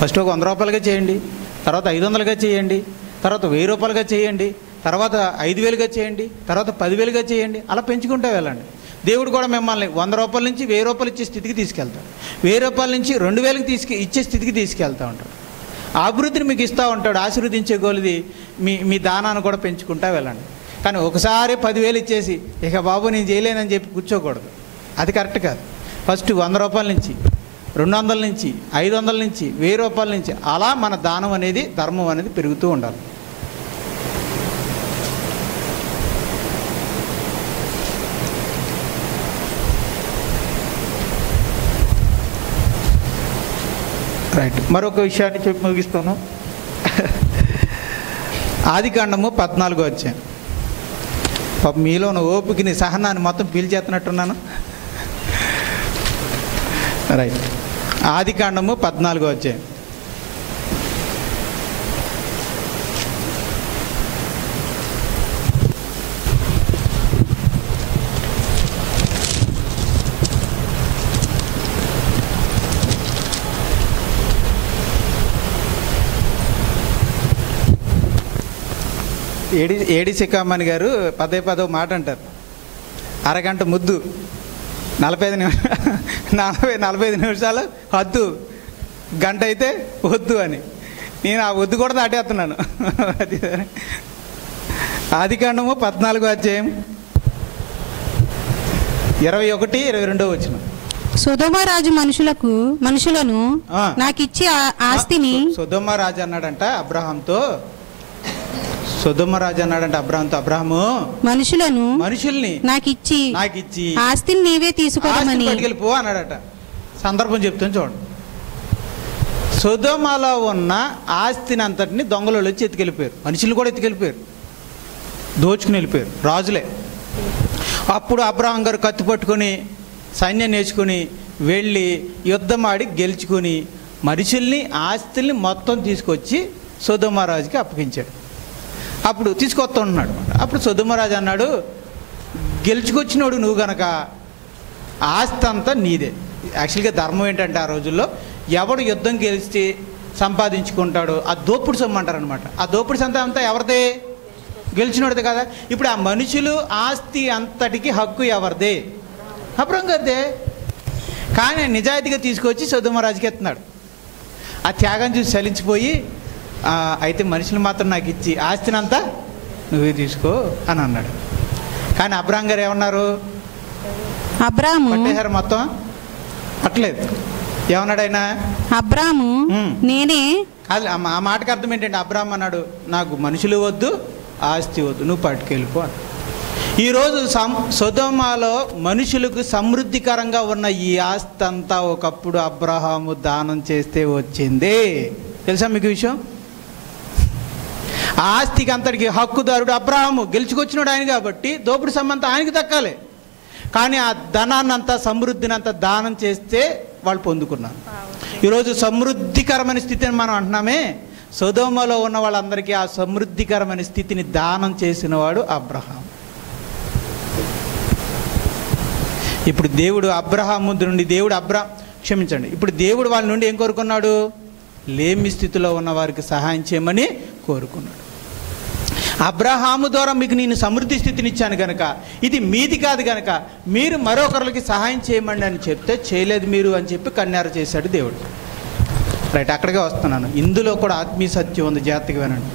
ఫస్ట్ ఒక 100 రూపాయలుగా చేయండి, తర్వాత 500గా చేయండి, తర్వాత 1000 రూపాయలుగా చేయండి, తర్వాత 5000గా చేయండి, తర్వాత 10,000గా చేయండి. అలా పెంచుకుంటూ వెళ్ళండి. దేవుడు కూడా మిమ్మల్ని 100 రూపాయల నుంచి 1000 రూపాయలు ఇచ్చే స్థితికి తీసుకెళ్తాడు, 1000 రూపాయల నుంచి 2000కి ఇచ్చే స్థితికి తీసుకెళ్తూ ఉంటాడు. అభివృద్ధిని మీకు ఇస్తూ ఉంటాడు. ఆశీర్వదించే కొలది మీ దానాన్ని కూడా పెంచుకుంటూ వెళ్ళండి. కానీ ఒకసారి 10,000 ఇచ్చేసి ఇక బాబు నేను చేయలేనని చెప్పి కూర్చోకూడదు, అది కరెక్ట్ కాదు. ఫస్ట్ 100 రూపాయల నుంచి, 200 నుంచి, 500 నుంచి, 1000 రూపాయల నుంచి, అలా మన దానం అనేది, ధర్మం అనేది పెరుగుతూ ఉండాలి. రైట్, మరొక విషయాన్ని చెప్పి ముగిస్తాను. ఆదికాండము 14వ అధ్యాయం. పాపం మీలో ఓపికని, సహనాన్ని మొత్తం పీల్చేస్తున్నట్టున్నాను. రైట్, ఆదికాండము 14వ అధ్యాయం. ఏడి సికామణి గారు పదే మాట అంటారు, అరగంట ముద్దు 45 నిమిషాలు హద్దు, గంట అయితే వద్దు అని. నేను ఆ వద్దు కూడా దాటేస్తున్నాను. ఆదికాండము 14వ అధ్యాయం 21-22 వచనం. సొదొమ రాజు మనుషులను నాకు ఇచ్చి ఆస్తిని. సొదొమ రాజు అన్నాడంట అబ్రహాంతో, అబ్రహాము మనుషుల్ని నాకు ఇచ్చి ఆస్తిని నీవే తీసుకోమని పట్టుకెళ్ళిపో అన్నాడట. సందర్భం చెప్తాను చూడండి. సొదొమలో ఉన్న ఆస్తిని అంతటిని దొంగలు వచ్చి ఎత్తుకెళ్ళిపోయారు, మనుషులు కూడా ఎత్తుకెళ్ళిపోయారు, దోచుకుని వెళ్ళిపోయారు, రాజులే. అప్పుడు అబ్రహాం గారు కత్తి పట్టుకొని సైన్యం నేర్చుకుని వెళ్ళి యుద్ధం ఆడి గెలుచుకొని మనుషుల్ని, ఆస్తుల్ని మొత్తం తీసుకొచ్చి సొదొమ రాజుకి అప్పగించాడు. అప్పుడు తీసుకొస్తా ఉన్నాడు. అప్పుడు సొదొమ రాజు అన్నాడు, గెలుచుకొచ్చినోడు నువ్వు గనక ఆస్తి అంతా నీదే. యాక్చువల్గా ధర్మం ఏంటంటే, ఆ రోజుల్లో ఎవడు యుద్ధం గెలిచి సంపాదించుకుంటాడో ఆ దోపుడు సొమ్ము అంటారనమాట. ఆ దోపుడు సంత అంతా ఎవరిదే? గెలిచినోడిదే కదా. ఇప్పుడు ఆ మనుషులు ఆస్తి అంతటికి హక్కు ఎవరిదే? అబ్రహాం గారిదే. కానీ నిజాయితీగా తీసుకొచ్చి సొదొమ రాజుకి ఎత్తున్నాడు. ఆ త్యాగం చూసి చలించిపోయి అయితే మనుషులు మాత్రం నాకు ఇచ్చి ఆస్తినంతా నువ్వే తీసుకో అని అన్నాడు. కానీ అబ్రాహాం గారు ఏమన్నారు? అబ్రాహాము పట్టేశారు మొత్తం, పట్టలేదు. ఏమన్నాడు ఆయన? అబ్రాహాము నేనే. ఆ మాటకు అర్థం ఏంటంటే అబ్రాహాం అన్నాడు, నాకు మనుషులు వద్దు, ఆస్తి వద్దు, నువ్వు పట్టుకెళ్ళిపో. ఈరోజు సొదొమలో మనుషులకు సమృద్ధికరంగా ఉన్న ఈ ఆస్తి అంతా ఒకప్పుడు అబ్రహాము దానం చేస్తే వచ్చింది. తెలుసా మీకు విషయం? ఆ ఆస్తికి అంతటికి హక్కుదారుడు అబ్రహాము, గెలుచుకొచ్చినాడు ఆయన కాబట్టి దోపుడు సొమ్మంతా ఆయనకి దక్కాలి. కానీ ఆ ధనాన్ని అంతా, సమృద్ధిని అంతా దానం చేస్తే వాళ్ళు పొందుకున్నారు. ఈరోజు సమృద్ధికరమైన స్థితిని మనం అంటున్నామే, సొదొమలో ఉన్న వాళ్ళందరికీ ఆ సమృద్ధికరమైన స్థితిని దానం చేసిన వాడు అబ్రహాం. ఇప్పుడు దేవుడు అబ్రహాము నుండి ఇప్పుడు దేవుడు వాళ్ళ నుండి ఏం కోరుకున్నాడు? లేమి స్థితిలో ఉన్న వారికి సహాయం చేయమని కోరుకున్నాడు. అబ్రహాము ద్వారా మీకు నేను సమృద్ధి స్థితిని ఇచ్చాను కనుక ఇది మీది కాదు కనుక మీరు మరొకరికి సహాయం చేయమండి అని చెప్తే చేయలేదు మీరు అని చెప్పి కన్యారు చేశాడు దేవుడు. రైట్, అక్కడికే వస్తున్నాను. ఇందులో కూడా ఆత్మీయ సత్యం ఉంది, జాగ్రత్తగా వినండి.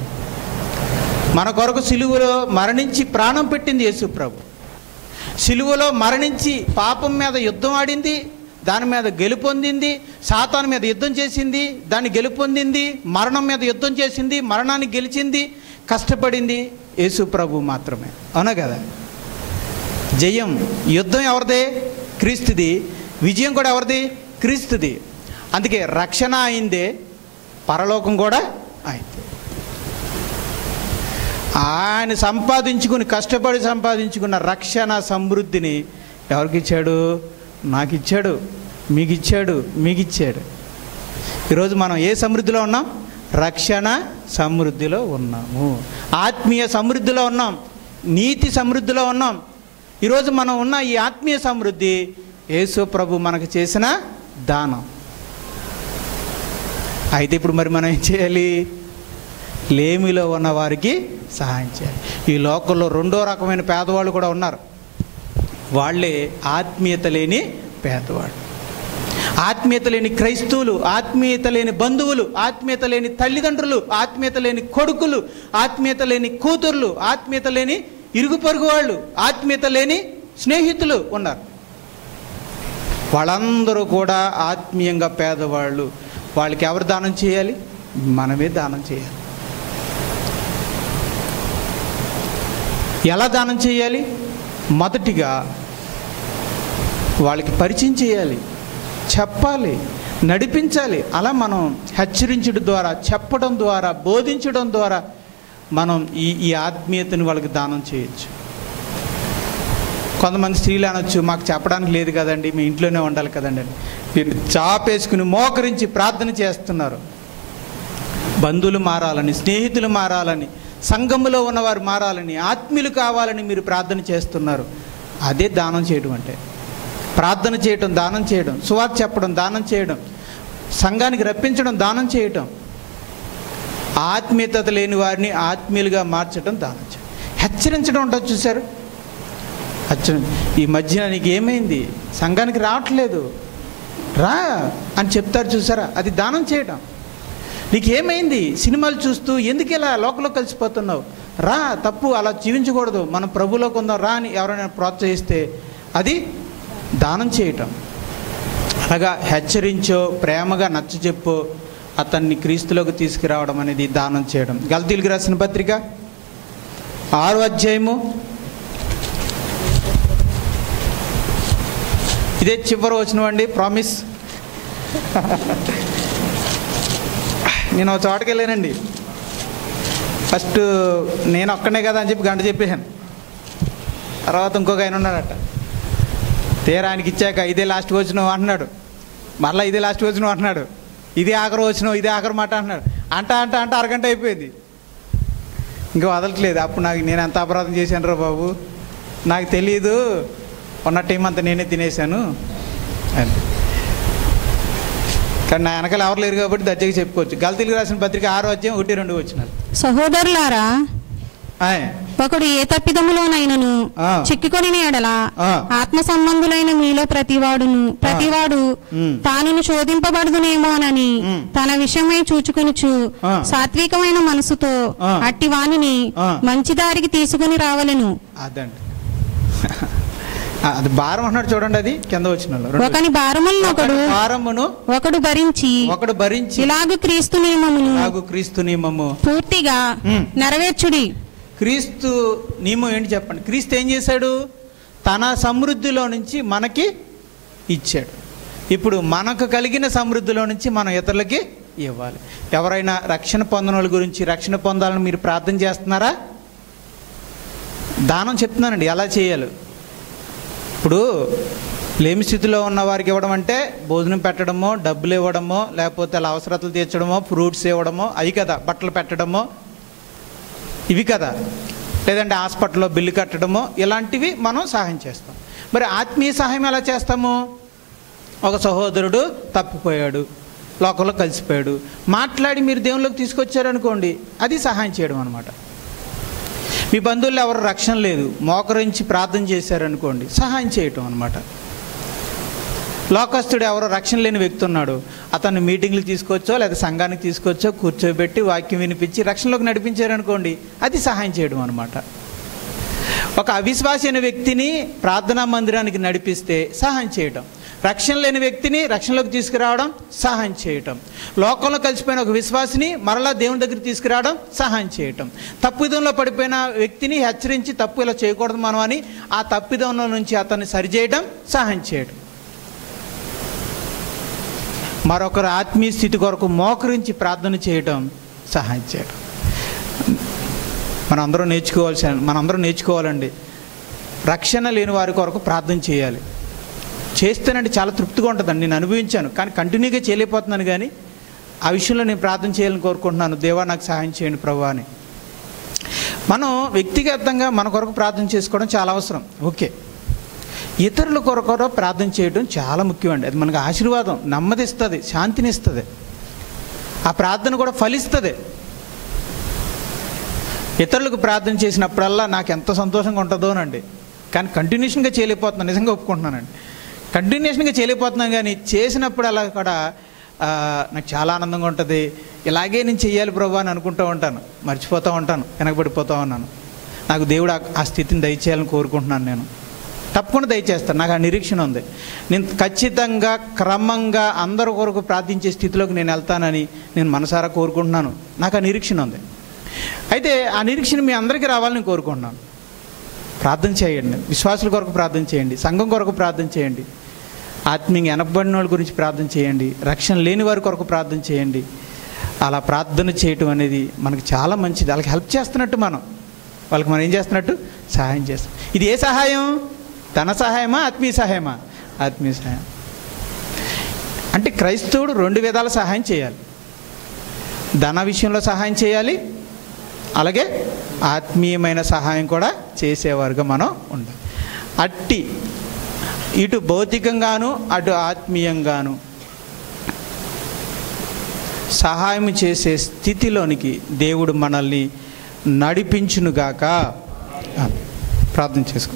మన కొరకు సిలువలో మరణించి ప్రాణం పెట్టింది యేసు ప్రభు. సిలువలో మరణించి పాపం మీద యుద్ధం ఆడింది, దాని మీద గెలుపొందింది. సాతాను మీద యుద్ధం చేసింది, దాన్ని గెలుపొందింది. మరణం మీద యుద్ధం చేసింది, మరణాన్ని గెలిచింది. కష్టపడింది యేసు ప్రభు మాత్రమే, అవునా కదా? జయం, యుద్ధం ఎవరిదే? క్రీస్తుది. విజయం కూడా ఎవరిది? క్రీస్తుది. అందుకే రక్షణ అయిందే, పరలోకం కూడా అయింది. ఆయన కష్టపడి సంపాదించుకున్న రక్షణ సమృద్ధిని ఎవరికి ఇచ్చాడు? నాకు ఇచ్చాడు, మీకు ఇచ్చాడు, మీకు ఇచ్చాడు. ఈరోజు మనం ఏ సమృద్ధిలో ఉన్నాం? రక్షణ సమృద్ధిలో ఉన్నాము, ఆత్మీయ సమృద్ధిలో ఉన్నాం, నీతి సమృద్ధిలో ఉన్నాం. ఈరోజు మనం ఉన్న ఈ ఆత్మీయ సమృద్ధి యేసు ప్రభు మనకు చేసిన దానం. అయితే ఇప్పుడు మరి మనం ఏం చేయాలి? లేమిలో ఉన్న వారికి సహాయం చేయాలి. ఈ లోకంలో రెండో రకమైన పేదవాళ్ళు కూడా ఉన్నారు. వాళ్ళే ఆత్మీయత లేని పేదవాళ్ళు, ఆత్మీయత లేని క్రైస్తవులు, ఆత్మీయత లేని బంధువులు, ఆత్మీయత లేని తల్లిదండ్రులు, ఆత్మీయత లేని కొడుకులు, ఆత్మీయత లేని కూతుర్లు, ఆత్మీయత లేని ఇరుగు పొరుగు వాళ్ళు, ఆత్మీయత లేని స్నేహితులు ఉన్నారు. వాళ్ళందరూ కూడా ఆత్మీయంగా పేదవాళ్ళు. వాళ్ళకి ఎవరు దానం చేయాలి? మనమే దానం చేయాలి. ఎలా దానం చేయాలి? మొదటిగా వాళ్ళకి పరిచయం చేయాలి, చెప్పాలి, నడిపించాలి. అలా మనం హెచ్చరించడం ద్వారా, చెప్పడం ద్వారా, బోధించడం ద్వారా మనం ఈ ఆత్మీయతని వాళ్ళకి దానం చేయొచ్చు. కొంతమంది స్త్రీలు అనొచ్చు, మాకు చెప్పడానికి లేదు కదండి, మీ ఇంట్లోనే ఉండాలి కదండి అని. మీరు చాపేసుకుని మోకరించి ప్రార్థన చేస్తున్నారు. బంధువులు మారాలని, స్నేహితులు మారాలని, సంఘములో ఉన్నవారు మారాలని, ఆత్మీయులు కావాలని మీరు ప్రార్థన చేస్తున్నారు. అదే దానం చేయడం అంటే. ప్రార్థన చేయడం దానం చేయడం, సువార్త చెప్పడం దానం చేయడం, సంఘానికి రప్పించడం దానం చేయటం, ఆత్మీయత లేని వారిని ఆత్మీయులుగా మార్చడం దానం చేయడం. హెచ్చరించడం ఉంటుంది చూశారు. ఈ మధ్యన నీకు ఏమైంది, సంఘానికి రావట్లేదు, రా అని చెప్తారు చూసారా, అది దానం చేయడం. నీకేమైంది, సినిమాలు చూస్తూ ఎందుకు ఇలా లోకంలో కలిసిపోతున్నావు, రా, తప్పు, అలా జీవించకూడదు, మనం ప్రభువులోకి ఉందాం రా అని ఎవరైనా ప్రోత్సహిస్తే అది దానం చేయటం. అలాగా హెచ్చరించో, ప్రేమగా నచ్చచెప్పో అతన్ని క్రీస్తులోకి తీసుకురావడం అనేది దానం చేయడం. గలతీయులకు రాసిన పత్రిక 6వ అధ్యాయము, ఇదే చివరి వచనం అండి, ప్రామిస్. నేను ఒక చోటకి వెళ్ళానండి. ఫస్ట్ నేను ఒక్కనే కదా అని చెప్పి గంట చెప్పేశాను. తర్వాత ఇంకొక ఆయన ఉన్నాడట. తీరా ఆయనకి ఇచ్చాక ఇదే లాస్ట్ వచనం అంటున్నాడు, మళ్ళీ ఇదే లాస్ట్ వచనం అంటున్నాడు, ఇదే ఆఖరి వచనం, ఇదే ఆఖరి మాట అంటున్నాడు. అంట అరగంట అయిపోయింది, ఇంకా వదలట్లేదు. అప్పుడు నేను ఎంత అపరాధం చేశాను రా బాబు, నాకు తెలియదు, ఉన్న టైం అంతా నేనే తినేశాను అని. కానీ నా వెనకాల ఎవరు లేరు కాబట్టి దర్జాగా చెప్పుకోవచ్చు. గలతీయులకు రాసిన పత్రిక 6వ అధ్యాయం 1-2 వచనాలు. సహోదరులారా, ఒకడు ఏ తప్పిదములోనైనను చిక్కుకొని ఎడల ఆత్మ సంబంధులైన మీలో ప్రతివాడు తానును శోధింపబడుదునేమోనని తన విషయమై చూచుకొనుచు సాత్వికమైన మనసుతో అట్టి వానిని మంచి దారికి తీసుకుని రావలెను. అదండి, అది భారం అన్నాడు చూడండి, అది కింద వచ్చిన ఒకని భారమును ఒకడు భరించి ఇలాగు క్రీస్తు నియమము పూర్తిగా నెరవేర్చుడి. క్రీస్తు నియమం ఏంటి చెప్పండి? క్రీస్తు ఏం చేశాడు? తన సమృద్ధిలో నుంచి మనకి ఇచ్చాడు. ఇప్పుడు మనకు కలిగిన సమృద్ధిలో నుంచి మనం ఇతరులకి ఇవ్వాలి. ఎవరైనా రక్షణ పొందిన వాళ్ళ గురించి, రక్షణ పొందాలని మీరు ప్రార్థన చేస్తున్నారా? దానం చెప్తున్నానండి ఎలా చేయాలి. ఇప్పుడు లేమి స్థితిలో ఉన్న వారికి ఇవ్వడం అంటే భోజనం పెట్టడమో, డబ్బులు ఇవ్వడమో, లేకపోతే అలా అవసరతలు తీర్చడమో, ఫ్రూట్స్ ఇవ్వడమో, అవి కదా. బట్టలు పెట్టడమో ఇవి కదా. లేదంటే హాస్పిటల్లో బిల్లు కట్టడమో, ఇలాంటివి మనం సహాయం చేస్తాం. మరి ఆత్మీయ సహాయం ఎలా చేస్తాము? ఒక సహోదరుడు తప్పిపోయాడు, లోకంలో కలిసిపోయాడు, మాట్లాడి మీరు దేవుళ్ళకి తీసుకొచ్చారనుకోండి, అది సహాయం చేయడం అనమాట. మీ బంధువుల్లో ఎవరు రక్షణ లేదు, మోకరించి ప్రార్థన చేశారనుకోండి, సహాయం చేయటం అనమాట. లోకస్తుడు ఎవరో రక్షణ లేని వ్యక్తి ఉన్నాడు, అతన్ని మీటింగ్లు తీసుకొచ్చో లేదా సంఘానికి తీసుకొచ్చో కూర్చోబెట్టి వాక్యం వినిపించి రక్షణలోకి నడిపించారనుకోండి, అది సహాయం చేయడం అనమాట. ఒక అవిశ్వాసి అయిన వ్యక్తిని ప్రార్థనా మందిరానికి నడిపిస్తే సహాయం చేయటం, రక్షణ లేని వ్యక్తిని రక్షణలోకి తీసుకురావడం సహాయం చేయటం, లోకంలో కలిసిపోయిన ఒక విశ్వాసిని మరలా దేవుని దగ్గరికి తీసుకురావడం సహాయం చేయటం, తప్పిదంలో పడిపోయిన వ్యక్తిని హెచ్చరించి తప్పు ఇలా చేయకూడదు మనం అని ఆ తప్పిదంలో నుంచి అతన్ని సరిచేయడం సహాయం చేయడం, మరొకరు ఆత్మీయ స్థితి కొరకు మోకరించి ప్రార్థన చేయడం సహాయం చేయడం. మనందరం నేర్చుకోవాలండి. రక్షణ లేని వారి కొరకు ప్రార్థన చేయాలి. చేస్తేనండి చాలా తృప్తిగా ఉంటుందండి. నేను అనుభవించాను, కానీ కంటిన్యూగా చేయలేకపోతున్నాను. కానీ ఆ విషయంలో నేను ప్రార్థన చేయాలని కోరుకుంటున్నాను. దేవా నాకు సహాయం చేయండి ప్రభువా అని. మనం వ్యక్తిగతంగా మన కొరకు ప్రార్థన చేసుకోవడం చాలా అవసరం, ఓకే. ఇతరుల కొరకు ప్రార్థన చేయడం చాలా ముఖ్యమండి. అది మనకు ఆశీర్వాదం, నెమ్మదిస్తుంది, శాంతినిస్తుంది. ఆ ప్రార్థన కూడా ఫలిస్తుంది. ఇతరులకు ప్రార్థన చేసినప్పుడల్లా నాకు ఎంత సంతోషంగా ఉంటుందోనండి. కానీ కంటిన్యూషన్గా చేయలేకపోతున్నాను, నిజంగా ఒప్పుకుంటున్నానండి. కంటిన్యూషన్గా చేయలేకపోతున్నాను, కానీ చేసినప్పుడు అలా కూడా నాకు చాలా ఆనందంగా ఉంటుంది. ఇలాగే నేను చెయ్యాలి ప్రభు అని అనుకుంటూ ఉంటాను, మర్చిపోతూ ఉంటాను, వెనకబడిపోతూ ఉన్నాను. నాకు దేవుడు ఆ స్థితిని దయచేయాలని కోరుకుంటున్నాను. నేను తప్పకుండా దయచేస్తాను, నాకు ఆ నిరీక్షణ ఉంది. నేను ఖచ్చితంగా క్రమంగా అందరి కొరకు ప్రార్థించే స్థితిలోకి నేను వెళ్తానని నేను మనసారా కోరుకుంటున్నాను. నాకు ఆ నిరీక్షణ ఉంది. అయితే ఆ నిరీక్షణ మీ అందరికీ రావాలని కోరుకుంటున్నాను. ప్రార్థన చేయండి, విశ్వాసుల కొరకు ప్రార్థన చేయండి, సంఘం కొరకు ప్రార్థన చేయండి, ఆత్మీయంగా వెనకబడిన వాళ్ళ గురించి ప్రార్థన చేయండి, రక్షణ లేని వారి కొరకు ప్రార్థన చేయండి. అలా ప్రార్థన చేయటం అనేది మనకు చాలా మంచిది. వాళ్ళకి హెల్ప్ చేస్తున్నట్టు వాళ్ళకి మనం ఏం చేస్తున్నట్టు సహాయం చేస్తాం. ఇది ఏ సహాయం? ధన సహాయమా, ఆత్మీయ సహాయమా? ఆత్మీయ సహాయం. అంటే క్రైస్తవుడు రెండు విధాల సహాయం చేయాలి. ధన విషయంలో సహాయం చేయాలి, అలాగే ఆత్మీయమైన సహాయం కూడా చేసేవారుగా మనం ఉండాలి. అట్టి ఇటు భౌతికంగాను అటు ఆత్మీయంగాను సహాయం చేసే స్థితిలోనికి దేవుడు మనల్ని నడిపించునుగాక. ప్రార్థన చేసుకో.